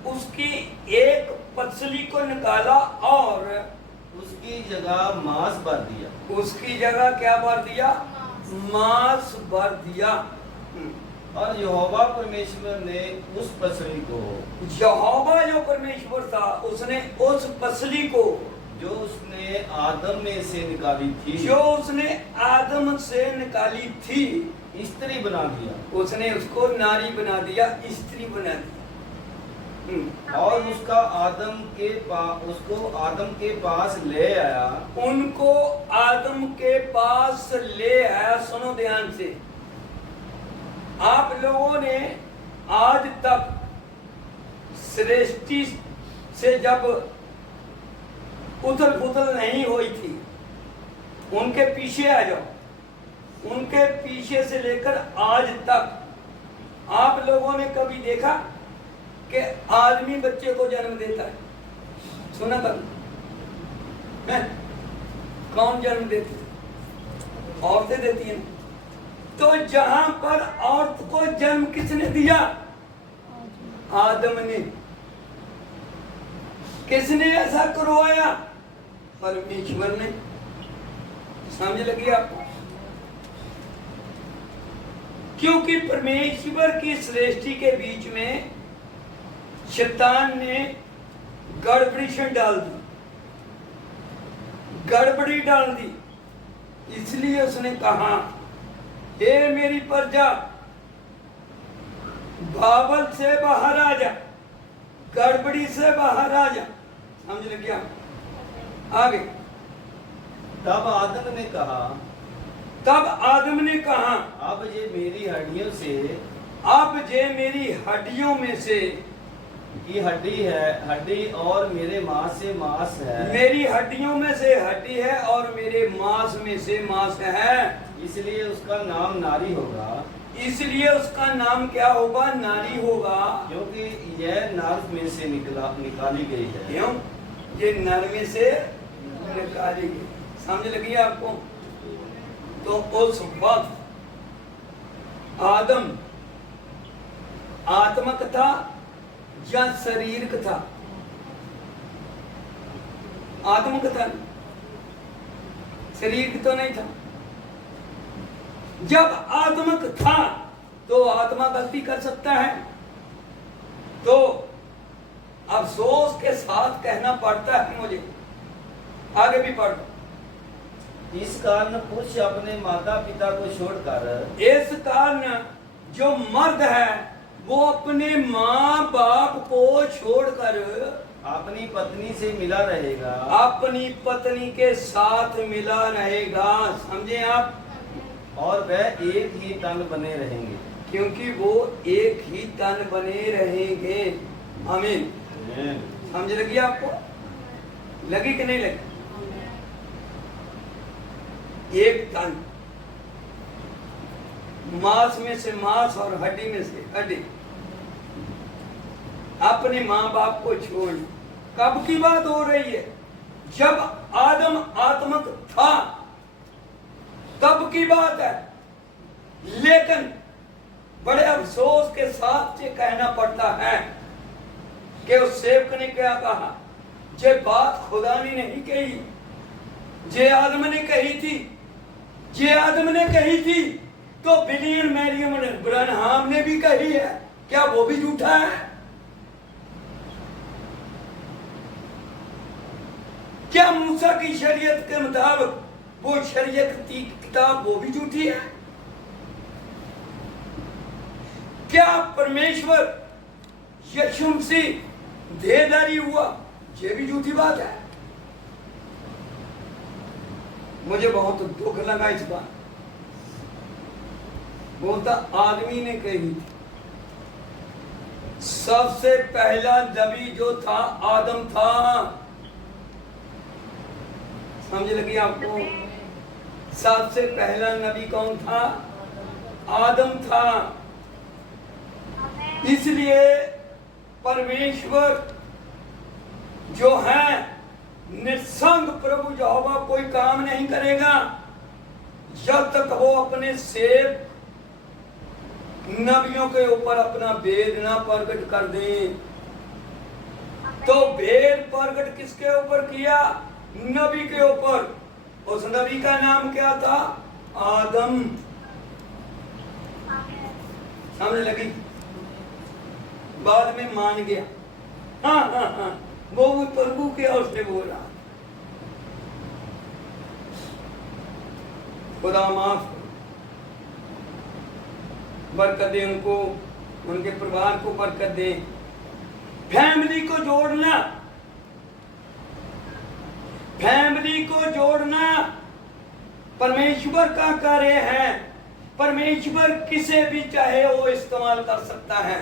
उसकी एक पसली को निकाला और उसकी जगह मांस भर दिया। उसकी जगह क्या भर दिया? मांस भर दिया। और यहोवा परमेश्वर ने उस पसली को, यहोवा जो परमेश्वर था उसने उस पसली को जो उसने आदम में से निकाली थी, जो उसने आदम से निकाली थी, स्त्री बना दिया। उसने उसको नारी बना दिया, स्त्री बना दिया। और उसको आदम के पास ले आया। उनको आदम के पास ले आया। सुनो ध्यान से, आप लोगों ने आज तक सृष्टि से जब उथल पुथल नहीं हुई थी, उनके पीछे आ जाओ। उनके पीछे से लेकर आज तक आप लोगों ने कभी देखा कि आदमी बच्चे को जन्म देता है? सुना कभी? कौन जन्म देती है? औरतें देती हैं। तो जहां पर औरत को जन्म किसने दिया? आदम ने। किसने ऐसा करवाया? परमेश्वर ने। समझ लगी आपको? क्योंकि परमेश्वर की सृष्टि के बीच में शैतान ने गड़बड़ी डाल दी, गड़बड़ी डाल दी। इसलिए उसने कहा, हे मेरी प्रजा, बाबल से बाहर आ जा, गड़बड़ी से बाहर आ जा। समझ लग गया? आगे। तब आदम ने कहा, अब ये मेरी हड्डियों से, अब जे मेरी हड्डियों में से की हड्डी है, हड्डी और मेरे मांस से मांस है। मेरी हड्डियों में से हड्डी है और मेरे मांस में से मांस है। इसलिए उसका नाम नारी होगा। इसलिए उसका नाम क्या होगा? नारी होगा, क्योंकि यह नर में से निकाली गई है। क्यों? ये नर में से निकाली गई। समझ लगी आपको? तो उस वक्त आदम आत्मक था या शरीरक था? आत्मक था, शरीरक तो नहीं था। जब आत्मक था तो आत्मा गलती कर सकता है। तो अफसोस के साथ कहना पड़ता है मुझे, आगे भी पढ़। इस कारण पुरुष अपने माता पिता को छोड़कर, इस कारण जो मर्द है वो अपने माँ बाप को छोड़कर अपनी पत्नी से मिला रहेगा, अपनी पत्नी के साथ मिला रहेगा। समझे आप? और वह एक ही तन बने रहेंगे, क्योंकि वो एक ही तन बने रहेंगे। आमीन। समझ लगी आपको? लगी कि नहीं लगी? एक तन, मांस में से मांस और हड्डी में से हड्डी। अपने माँ बाप को छोड़। कब की बात हो रही है? जब आदम आत्मक था तब की बात है। लेकिन बड़े अफसोस के साथ ये कहना पड़ता है कि उस सेवक ने क्या कहा? ये बात खुदा ने नहीं कही, जे आदम ने कही थी। जे आदम ने कही थी तो विलियम मैरियम ब्रनहाम ने भी कही है। क्या वो भी झूठा है? क्या मूसा की शरीयत के मुताबिक वो शरीयत की किताब वो भी झूठी है? क्या परमेश्वर यीशु मसीह देहधारी हुआ? ये भी झूठी बात है। मुझे बहुत दुख लगा इस बात। बोलता आदमी ने कही थी। सबसे पहला नबी जो था आदम था। समझ लगी आपको? सबसे पहला नबी कौन था? आदम था। इसलिए परमेश्वर जो है निसंग प्रभु यहोवा कोई काम नहीं करेगा जब तक वो अपने सेवक नबियों के ऊपर अपना भेद ना प्रकट कर दे। तो भेद प्रकट किसके ऊपर किया? नबी के ऊपर। उस नबी का नाम क्या था? आदम। समझ लगी? बाद में मान गया। हाँ, वो प्रभु के उसने बोला खुदा माफ बरकत दे उनको, उनके परिवार को बरकत दे। फैमिली को जोड़ना, फैमिली को जोड़ना परमेश्वर का कार्य है। परमेश्वर किसे भी चाहे वो इस्तेमाल कर सकता है।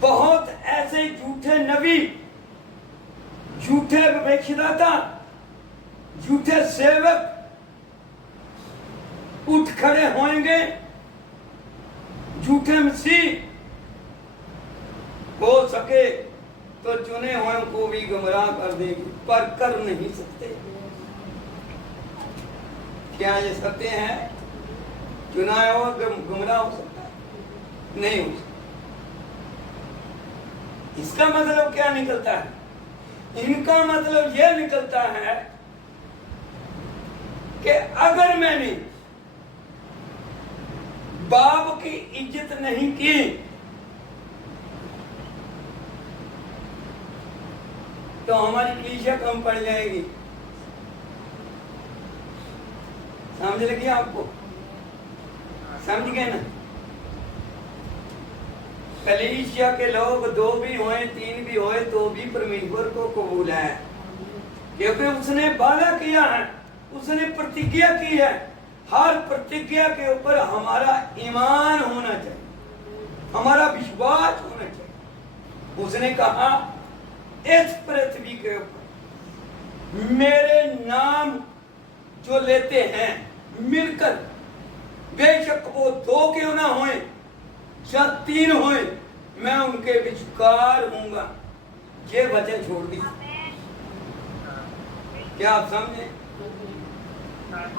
बहुत ऐसे झूठे नबी, झूठे भविष्यदाता, झूठे सेवक उठ खड़े होंगे। झूठे मसीह हो सके तो चुने हुए को भी गुमराह कर देंगे, पर कर नहीं सकते। क्या ये सत्य है? चुनाया हुआ गुमराह हो सकता है? नहीं हो सकता। इसका मतलब क्या निकलता है? इनका मतलब यह निकलता है कि अगर मैंने बाप की इज्जत नहीं की तो हमारी कलीसिया कम पड़ जाएगी। समझ लगी आपको? समझ गए ना? कलीसिया के लोग 2 भी होए 3 भी होए तो भी परमेश्वर को कबूल है, क्योंकि उसने वादा किया है, उसने प्रतिज्ञा की है। हर प्रतिज्ञा के ऊपर हमारा ईमान होना चाहिए, हमारा विश्वास होना चाहिए। उसने कहा इस पृथ्वी के ऊपर मेरे नाम जो लेते हैं मिलकर, बेशक वो 2 क्यों ना होए या 3 होए, मैं उनके विचार हूंगा। ये वचन छोड़ दी। क्या आप समझे?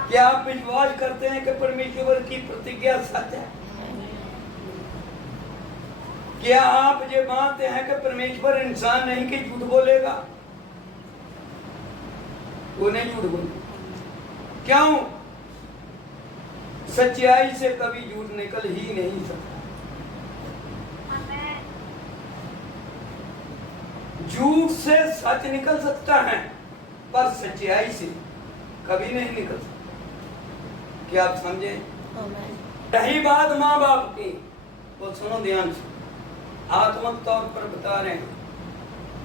क्या आप विश्वास करते हैं कि परमेश्वर की प्रतिज्ञा सच है? क्या आप ये मानते हैं कि परमेश्वर इंसान नहीं कि झूठ बोलेगा? वो नहीं झूठ बोलेगा। क्यों? सच्चाई से कभी झूठ निकल ही नहीं सकता। झूठ से सच निकल सकता है, पर सच्चाई से कभी नहीं निकल सकता। क्या आप समझे? रही बात माँ बाप की, वो सुनो ध्यान से, आत्मक तौर पर बता रहे हैं।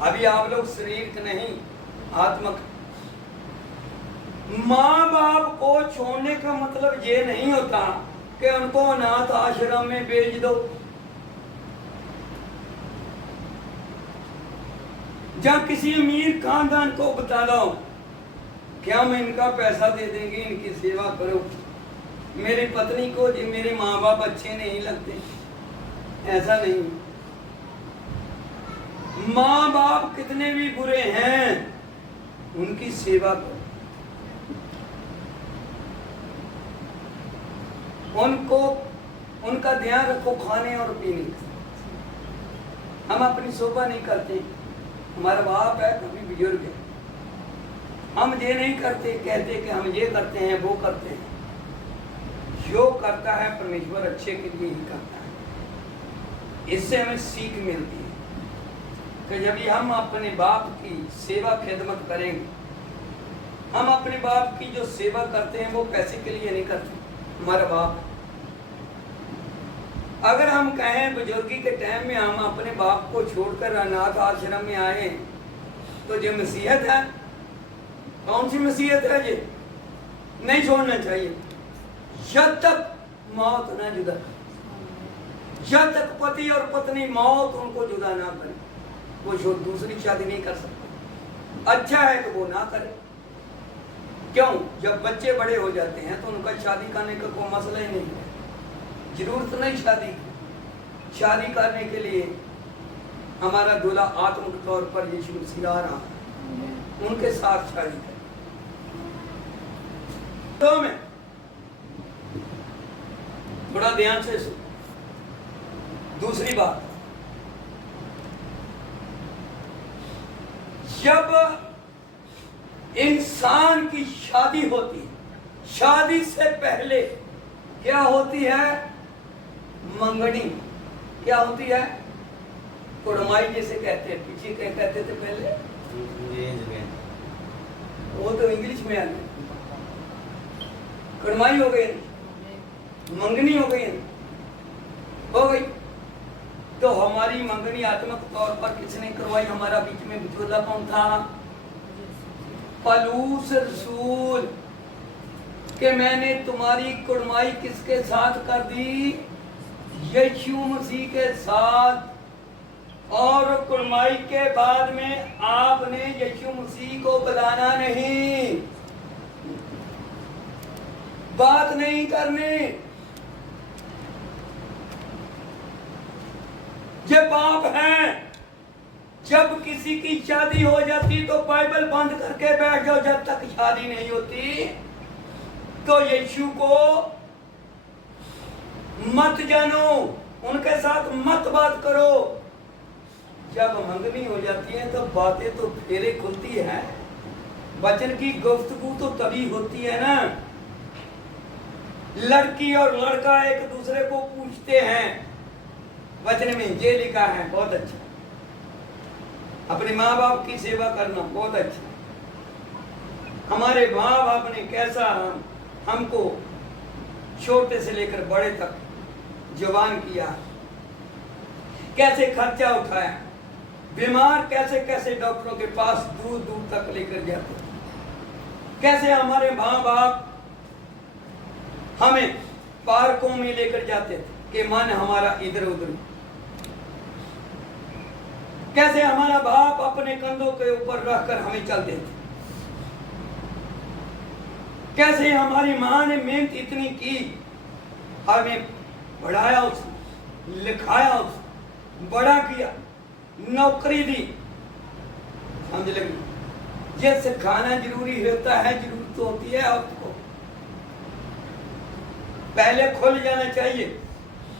अभी आप लोग शरीर के नहीं, आत्मक। माँ बाप को छोड़ने का मतलब ये नहीं होता कि उनको अनाथ आश्रम में भेज दो, या किसी अमीर खानदान को बता दो क्या मैं इनका पैसा दे देंगे, इनकी सेवा करो। मेरी पत्नी को मेरे माँ बाप अच्छे नहीं लगते, ऐसा नहीं। माँ बाप कितने भी बुरे हैं, उनकी सेवा करो, उनको उनका ध्यान रखो खाने और पीने का। हम अपनी शोभा नहीं करते, हमारा बाप है, कभी बुजुर्ग है, हम ये नहीं करते, कहते कि हम ये करते हैं वो करते हैं। जो करता है परमेश्वर अच्छे के लिए ही करता है। इससे हमें सीख मिलती है कि जब हम अपने बाप की सेवा खिदमत करेंगे, हम अपने बाप की जो सेवा करते हैं वो पैसे के लिए नहीं करते। हमारा बाप, अगर हम कहें बुजुर्गी के टाइम में हम अपने बाप को छोड़कर अनाथ आश्रम में आए तो ये मसीहत है? कौन सी मसीहत है ये? नहीं छोड़ना चाहिए जब तक मौत ना जुदा, जब तक पति और पत्नी मौत उनको जुदा ना करे वो दूसरी शादी नहीं कर सकता। अच्छा है कि वो ना करे। क्यों? जब बच्चे बड़े हो जाते हैं तो उनका शादी करने का कोई मसला ही नहीं है, जरूरत नहीं शादी की। शादी करने के लिए हमारा दूल्हा आत्मिक तौर पर यीशु मसीह आ रहा है, उनके साथ शादी करें। तो मैं थोड़ा ध्यान से सुन। दूसरी बात, जब इंसान की शादी होती है, शादी से पहले क्या होती है? मंगनी। क्या होती है? कुड़माई जिसे कहते हैं। पीछे क्या कहते थे पहले? वो तो इंग्लिश में आ गया। कुड़माई हो गई, मंगनी हो गई, हो गई। तो हमारी मंगनी आत्मिक तौर पर किसने करवाई? हमारा बीच में बिचौला कौन था? पलूस रसूल। कि मैंने तुम्हारी कुड़माई किसके साथ कर दी? यीशु मसीह के साथ। और कुड़माई के बाद में आपने यीशु मसीह को बुलाना नहीं, बात नहीं करनी। ये पाप है। जब किसी की शादी हो जाती तो बाइबल बंद करके बैठ जाओ। जब तक शादी नहीं होती तो यीशु को मत जानो, उनके साथ मत बात करो। जब मंगनी हो जाती है तो बातें तो फेरे खुलती है, वचन की गुफ्तगू तो तभी होती है ना। लड़की और लड़का एक दूसरे को पूछते हैं, वचन में ये लिखा है, बहुत अच्छा। अपने माँ बाप की सेवा करना बहुत अच्छा। हमारे माँ बाप ने कैसा हमको छोटे से लेकर बड़े तक जवान किया, कैसे खर्चा उठाया, बीमार कैसे कैसे डॉक्टरों के पास दूर दूर तक लेकर जाते, कैसे हमारे माँ बाप हमें पार्कों में लेकर जाते थे कि मन हमारा इधर उधर, कैसे हमारा बाप अपने कंधों के ऊपर रखकर हमें चलते थे, कैसे हमारी माँ ने मेहनत इतनी की, हमें पढ़ाया, उसने लिखाया, उसने बड़ा किया, नौकरी दी। समझ लगी? ये सिखाना जरूरी होता है, जरूरत तो होती है आपको। पहले खुल जाना चाहिए।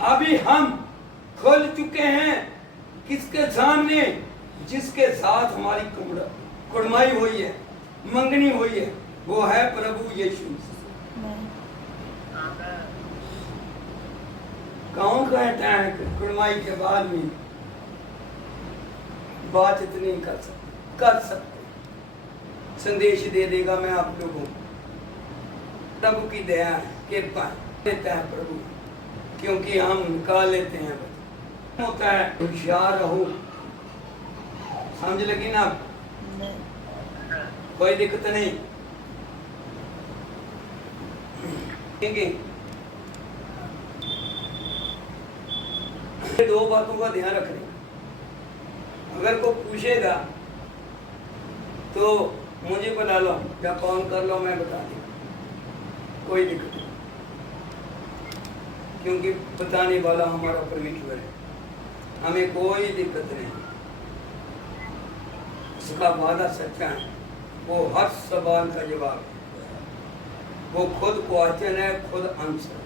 अभी हम खुल चुके हैं किसके सामने? जिसके साथ हमारी कुड़माई हुई है, मंगनी हुई है, वो है प्रभु यीशु। कौन कहता है कि कुड़माई के बाद में बातचीत नहीं कर सकते? संदेश दे देगा मैं आप लोगों को। प्रभु की दया कृपा देता है प्रभु, क्योंकि हम निकाल लेते हैं। होता है होशियार रहो। समझ लगी ना? कोई दिक्कत नहीं। ठीक है, दो बातों का ध्यान रखना। अगर कोई पूछेगा तो मुझे बुला लो या कॉल कर लो, मैं बता दूंगा, कोई दिक्कत नहीं। क्योंकि बताने वाला हमारा परमेश्वर है, हमें कोई दिक्कत नहीं। उसका वादा सच्चा है, वो हर सवाल का जवाब है। वो खुद क्वेश्चन है, खुद आंसर।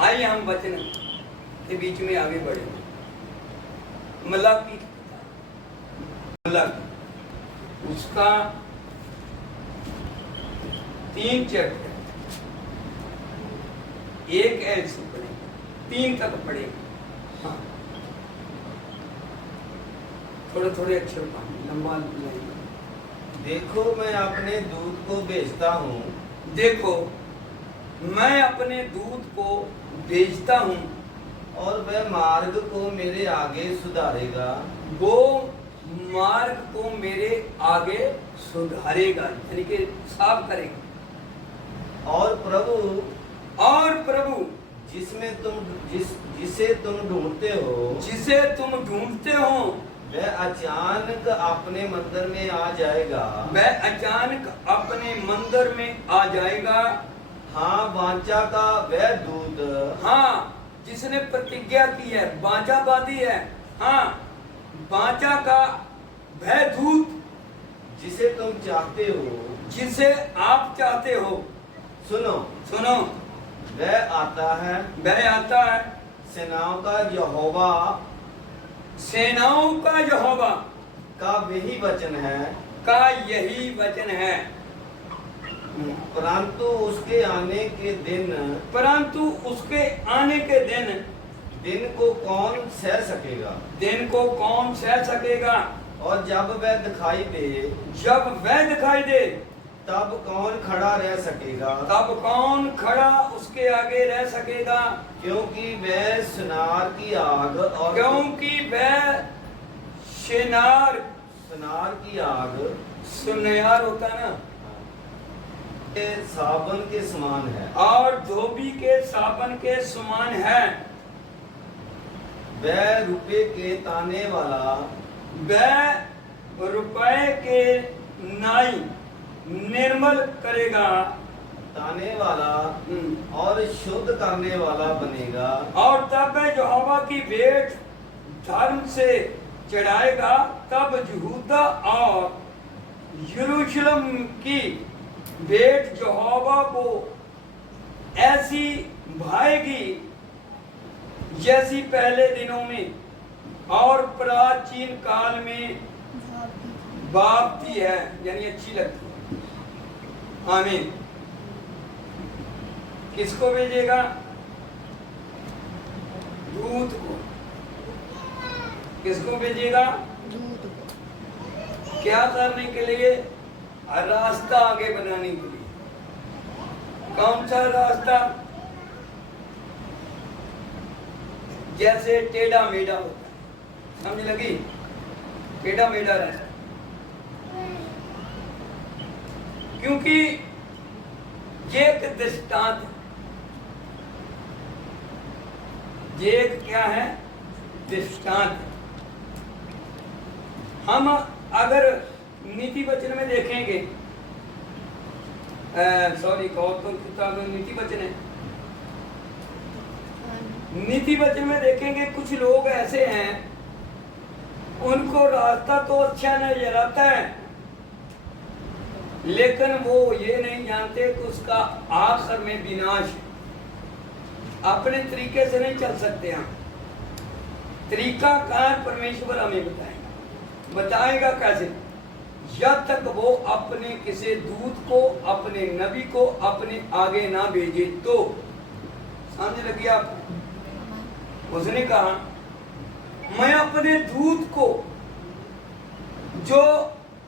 आइए हम वचन के बीच में आगे बढ़े। मलाकी, उसका 3 चैप्टर, एक ऐसे पढ़े, 3 तक पढ़े। हाँ, थोड़े थोड़े अक्षर लंबा नहीं। देखो मैं अपने दूत को भेजता हूँ। देखो मैं अपने दूत को भेजता हूँ और वह मार्ग को मेरे आगे सुधारेगा। वो मार्ग को मेरे आगे सुधारेगा, यानी कि साफ करेगा। और प्रभु जिसे तुम ढूंढते हो वह अचानक अपने मंदिर में आ जाएगा। आ जाएगा। हाँ, वाचा का वह दूत, हाँ, जिसने प्रतिज्ञा की है, वाचा बांधी है, हाँ, वाचा का वह दूत जिसे तुम चाहते हो, जिसे आप चाहते हो। सुनो, वह आता है सेनाओं का यहोवा का यही वचन है। परंतु उसके आने के दिन को कौन सह सकेगा। और जब वह दिखाई दे तब कौन खड़ा उसके आगे रह सकेगा। क्योंकि वह सुनार की आग सुनार होता ना, साबन के समान है और धोबी के साबन के समान है। वह रुपए के नाई निर्मल करेगा, ताने वाला और शुद्ध करने वाला बनेगा। और तब वह यहोवा की भेंट धर्म से चढ़ाएगा। तब यहूदा और यरूशलेम की भेंट यहोवा को ऐसी भाएगी जैसी पहले दिनों में और प्राचीन काल में भावती है, यानी अच्छी लगती है। आमीन। किसको भेजेगा? दूत को। किसको भेजेगा? दूत को। क्या करने के लिए? रास्ता आगे बनाने के लिए। कौन सा रास्ता? जैसे टेढ़ा मेढ़ा होता है, समझ लगी? टेढ़ा मेढ़ा रास्ता। क्योंकि ये एक दृष्टांत है। ये एक क्या है? दृष्टांत। हम अगर नीति वचन में देखेंगे, कौन किताब में नीति वचन है? नीति वचन में देखेंगे कुछ लोग ऐसे हैं, उनको रास्ता तो अच्छा नजर आता है, लेकिन वो ये नहीं जानते कि उसका आखिर में विनाश है। अपने तरीके से नहीं चल सकते हम। तरीका कार परमेश्वर हमें बताएगा कैसे? जब तक वो अपने किसी दूत को, अपने नबी को अपने आगे ना भेजे तो। समझ लगी आप? उसने कहा मैं अपने दूत को जो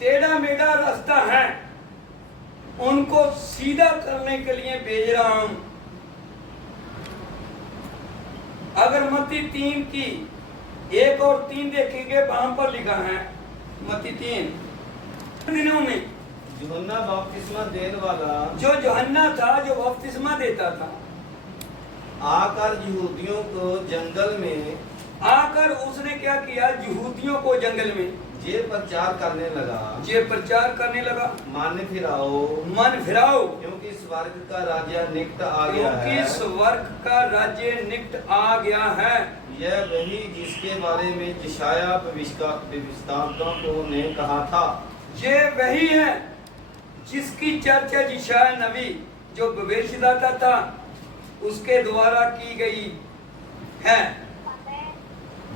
टेढ़ा मेढ़ा रास्ता है उनको सीधा करने के लिए भेज रहा हूं। अगर मत्ती 3 की 1 और 3 देखेंगे, वहां पर लिखा है मत्ती 3 दिनों में यूहन्ना बपतिस्मा देने वाला, जो यूहन्ना था, जो बपतिस्मा देता था, आकर यहूदियों को जंगल में आकर उसने क्या किया? यहूदियों को जंगल में ये प्रचार करने लगा, मन फिराओ, क्योंकि स्वर्ग का राज्य निकट आ गया है। क्योंकि स्वर्ग का राज्य निकट आ गया है। यह वही जिसके बारे में यशायाह भविष्यद्वक्ता ने कहा था। ये वही है जिसकी चर्चा यशायाह नबी जो भविष्यद्वक्ता था उसके द्वारा की गई है।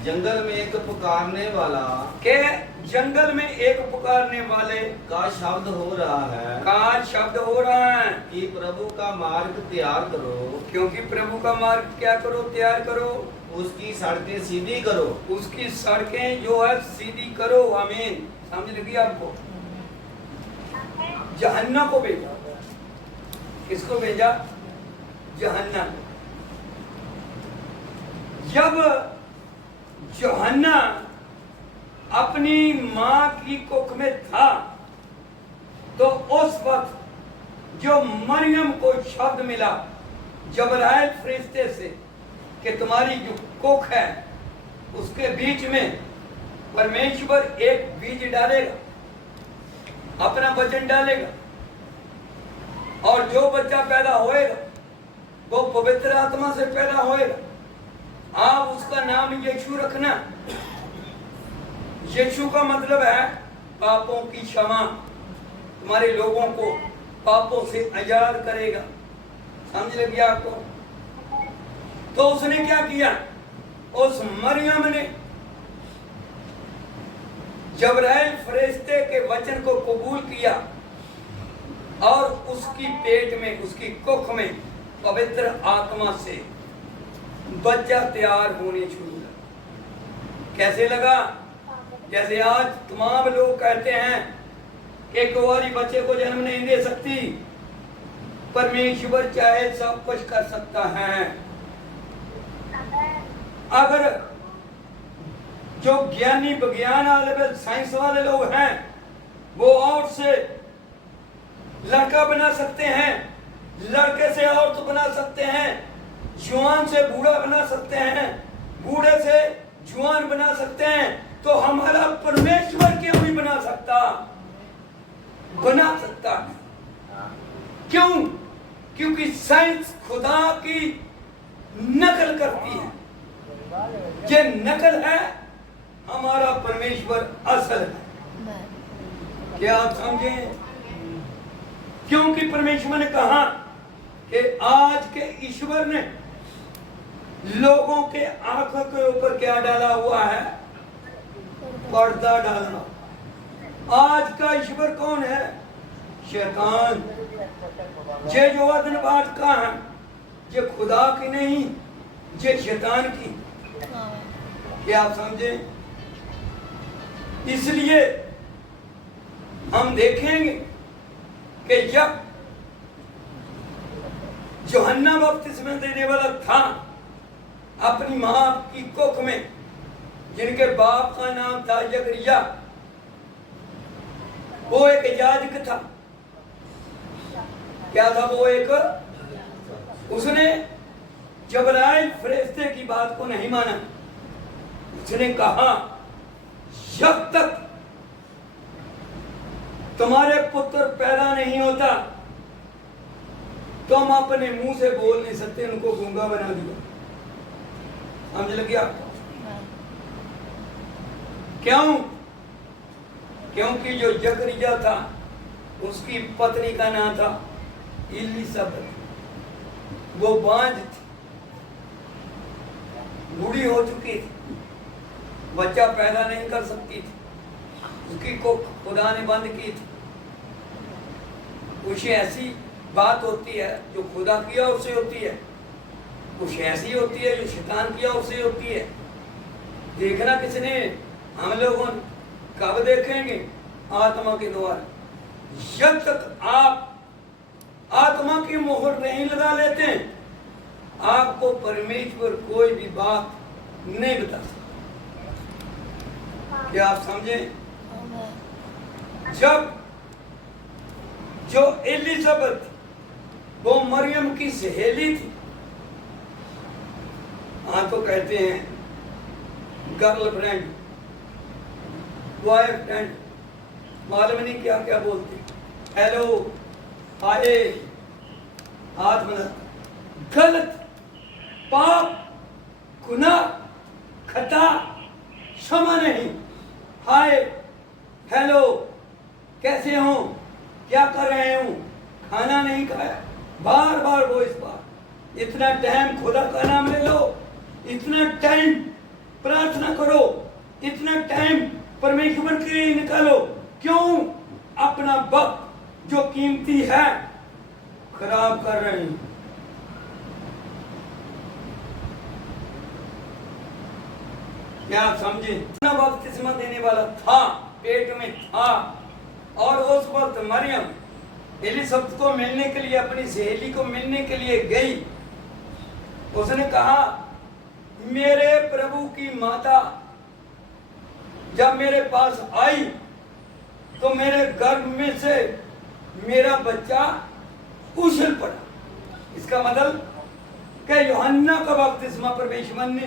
जंगल में एक पुकारने वाला, के जंगल में एक पुकारने वाले का शब्द हो रहा है कि प्रभु का मार्ग तैयार करो। क्योंकि प्रभु का मार्ग क्या करो? तैयार करो। उसकी सड़कें सीधी करो। उसकी सड़कें जो है सीधी करो। आमीन। समझ लगी आपको? यूहन्ना को भेजा। किसको भेजा? यूहन्ना। जब यूहन्ना अपनी मां की कुख में था तो उस वक्त जो मरियम को शब्द मिला जबराइल फरिश्ते से कि तुम्हारी जो कुख है उसके बीच में परमेश्वर एक बीज डालेगा, अपना वचन डालेगा, और जो बच्चा पैदा होएगा वो पवित्र आत्मा से पैदा होएगा। आप उसका नाम यीशु रखना। यीशु का मतलब है पापों की क्षमा, तुम्हारे लोगों को पापों से आजाद करेगा। समझ लगी आपको? तो उसने क्या किया? उस मरियम ने जबराइल फरिश्ते के वचन को कबूल किया और उसकी पेट में, उसकी कुख में पवित्र आत्मा से बच्चा तैयार होने शुरू लगा। कैसे लगा? जैसे आज तमाम लोग कहते हैं कि कुंवारी बच्चे को जन्म नहीं दे सकती, परमेश्वर चाहे सब कुछ कर सकता है। अगर जो ज्ञानी विज्ञान वाले साइंस वाले लोग हैं वो औरत से लड़का बना सकते हैं, लड़के से औरत बना सकते हैं, जवान से बूढ़ा बना सकते हैं, बूढ़े से जवान बना सकते हैं, तो हमारा परमेश्वर क्यों नहीं बना सकता है। क्यों? क्योंकि साइंस खुदा की नकल करती है। ये नकल है, हमारा परमेश्वर असल है। क्या आप समझें? क्योंकि परमेश्वर ने कहा कि आज के ईश्वर ने लोगों के आंखों के ऊपर क्या डाला हुआ है? पर्दा डालना। आज का ईश्वर कौन है? शैतान। ये जो आदनवाद का है ये खुदा की नहीं, ये शैतान की। क्या आप समझे? इसलिए हम देखेंगे कि जब यूहन्ना बपतिस्मा देने वाला था अपनी मां की कुख में, जिनके बाप का नाम था जकरिया, वो एक याजक था। क्या था वो? एक उसने जबराइल फरिश्ते की बात को नहीं माना। उसने कहा जब तक तुम्हारे पुत्र पैदा नहीं होता तुम अपने मुंह से बोल नहीं सकते। उनको गूंगा बना दिया। समझ लगी आपको? क्यों? क्योंकि जो जकरिया था उसकी पत्नी का नाम था इलिसाबेथ। वो बांझ थी, बूढ़ी हो चुकी थी, बच्चा पैदा नहीं कर सकती थी, उसकी को खुदा ने बंद की थी। कुछ ऐसी बात होती है जो खुदा किया उससे होती है, कुछ ऐसी होती है जो शैतान किया उससे होती है। देखना किसने? हम लोगों कब देखेंगे? आत्मा के द्वारा। जब तक आप आत्मा की मोहर नहीं लगा लेते आपको परमेश्वर कोई भी बात नहीं बता सकता। क्या आप समझे? जब जो एलिजाबेथ वो मरियम की सहेली थी, हाँ तो कहते हैं गर्लफ्रेंड, वाइफ फ्रेंड, मालूम नहीं क्या क्या बोलते, हेलो, हाय, हाथ मिला। गलत, पाप, गुनाह, खता, क्षमा नहीं। हाय, हेलो, कैसे हो, क्या कर रहे हो, खाना नहीं खाया, बार बार वो इस बार। इतना टाइम खुदा का नाम ले लो, इतना टाइम प्रार्थना करो, इतना टाइम परमेश्वर के लिए निकालो। क्यों? अपना वक्त जो कीमती है खराब कर रहे हैं। क्या आप समझे? बपतिस्मा देने वाला था, पेट में था, और उस वक्त मरियम एलिसबेथ को मिलने के लिए, अपनी सहेली को मिलने के लिए गई उसने कहा मेरे प्रभु की माता जब मेरे पास आई तो मेरे गर्भ में से मेरा बच्चा उछल पड़ा। इसका मतलब कि यूहन्ना का बपतिस्मा परमेश्वर ने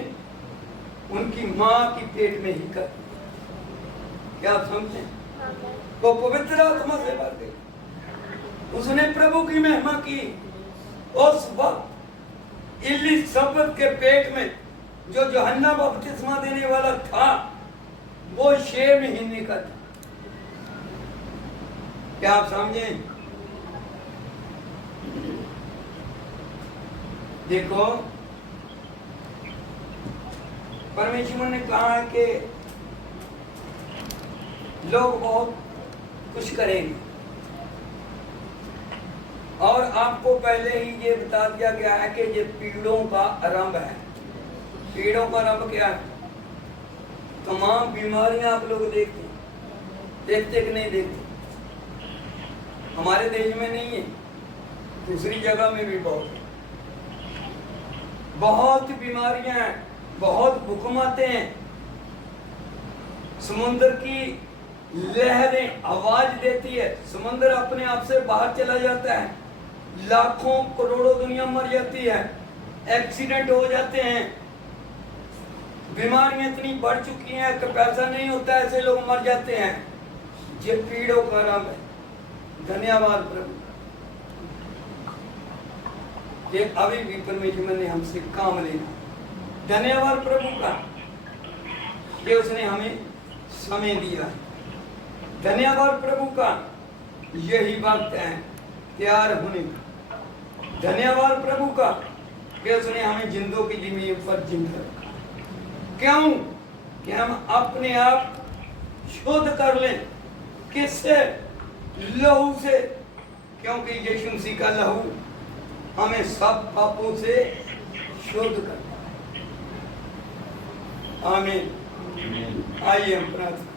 उनकी मां की पेट में ही कर। क्या आप समझे? वो पवित्र आत्मा से भर गई। उसने प्रभु की महिमा की। उस वक्त इलिसबत के पेट में जो यूहन्ना बपतिस्मा देने वाला था वो 6 महीने का था। क्या आप समझे? देखो परमेश्वर ने कहा कि लोग बहुत कुछ करेंगे और आपको पहले ही ये बता दिया गया है कि ये पीड़ों का आरंभ है। पीड़ों का आरंभ क्या है? तमाम बीमारियां आप लोग देखते कि नहीं देखते? हमारे देश में नहीं है, दूसरी जगह में भी बहुत बीमारियां हैं, बहुत भूकंप हैं, समुद्र की लहरें आवाज देती है, समुद्र अपने आप से बाहर चला जाता है, लाखों करोड़ों दुनिया मर जाती है, एक्सीडेंट हो जाते हैं, बीमारियां इतनी बढ़ चुकी हैं कि पैसा नहीं होता, ऐसे लोग मर जाते हैं। ये पीड़ों का आरंभ है। धन्यवाद प्रभु कि अभी भी परमेश्वर ने हमसे काम लेना। धन्यवाद प्रभु का कि उसने हमें समय दिया। धन्यवाद प्रभु का यही वक्त है तैयार होने का। धन्यवाद प्रभु का कि उसने हमें जिंदों की जमीन पर जिंदा रखा। क्यों? कि हम अपने आप शुद्ध कर लें। किससे? लहू से। क्योंकि यीशु मसीह का लहू हमें सब पापों से शुद्ध करता है। आमीन। आइए हम प्रार्थना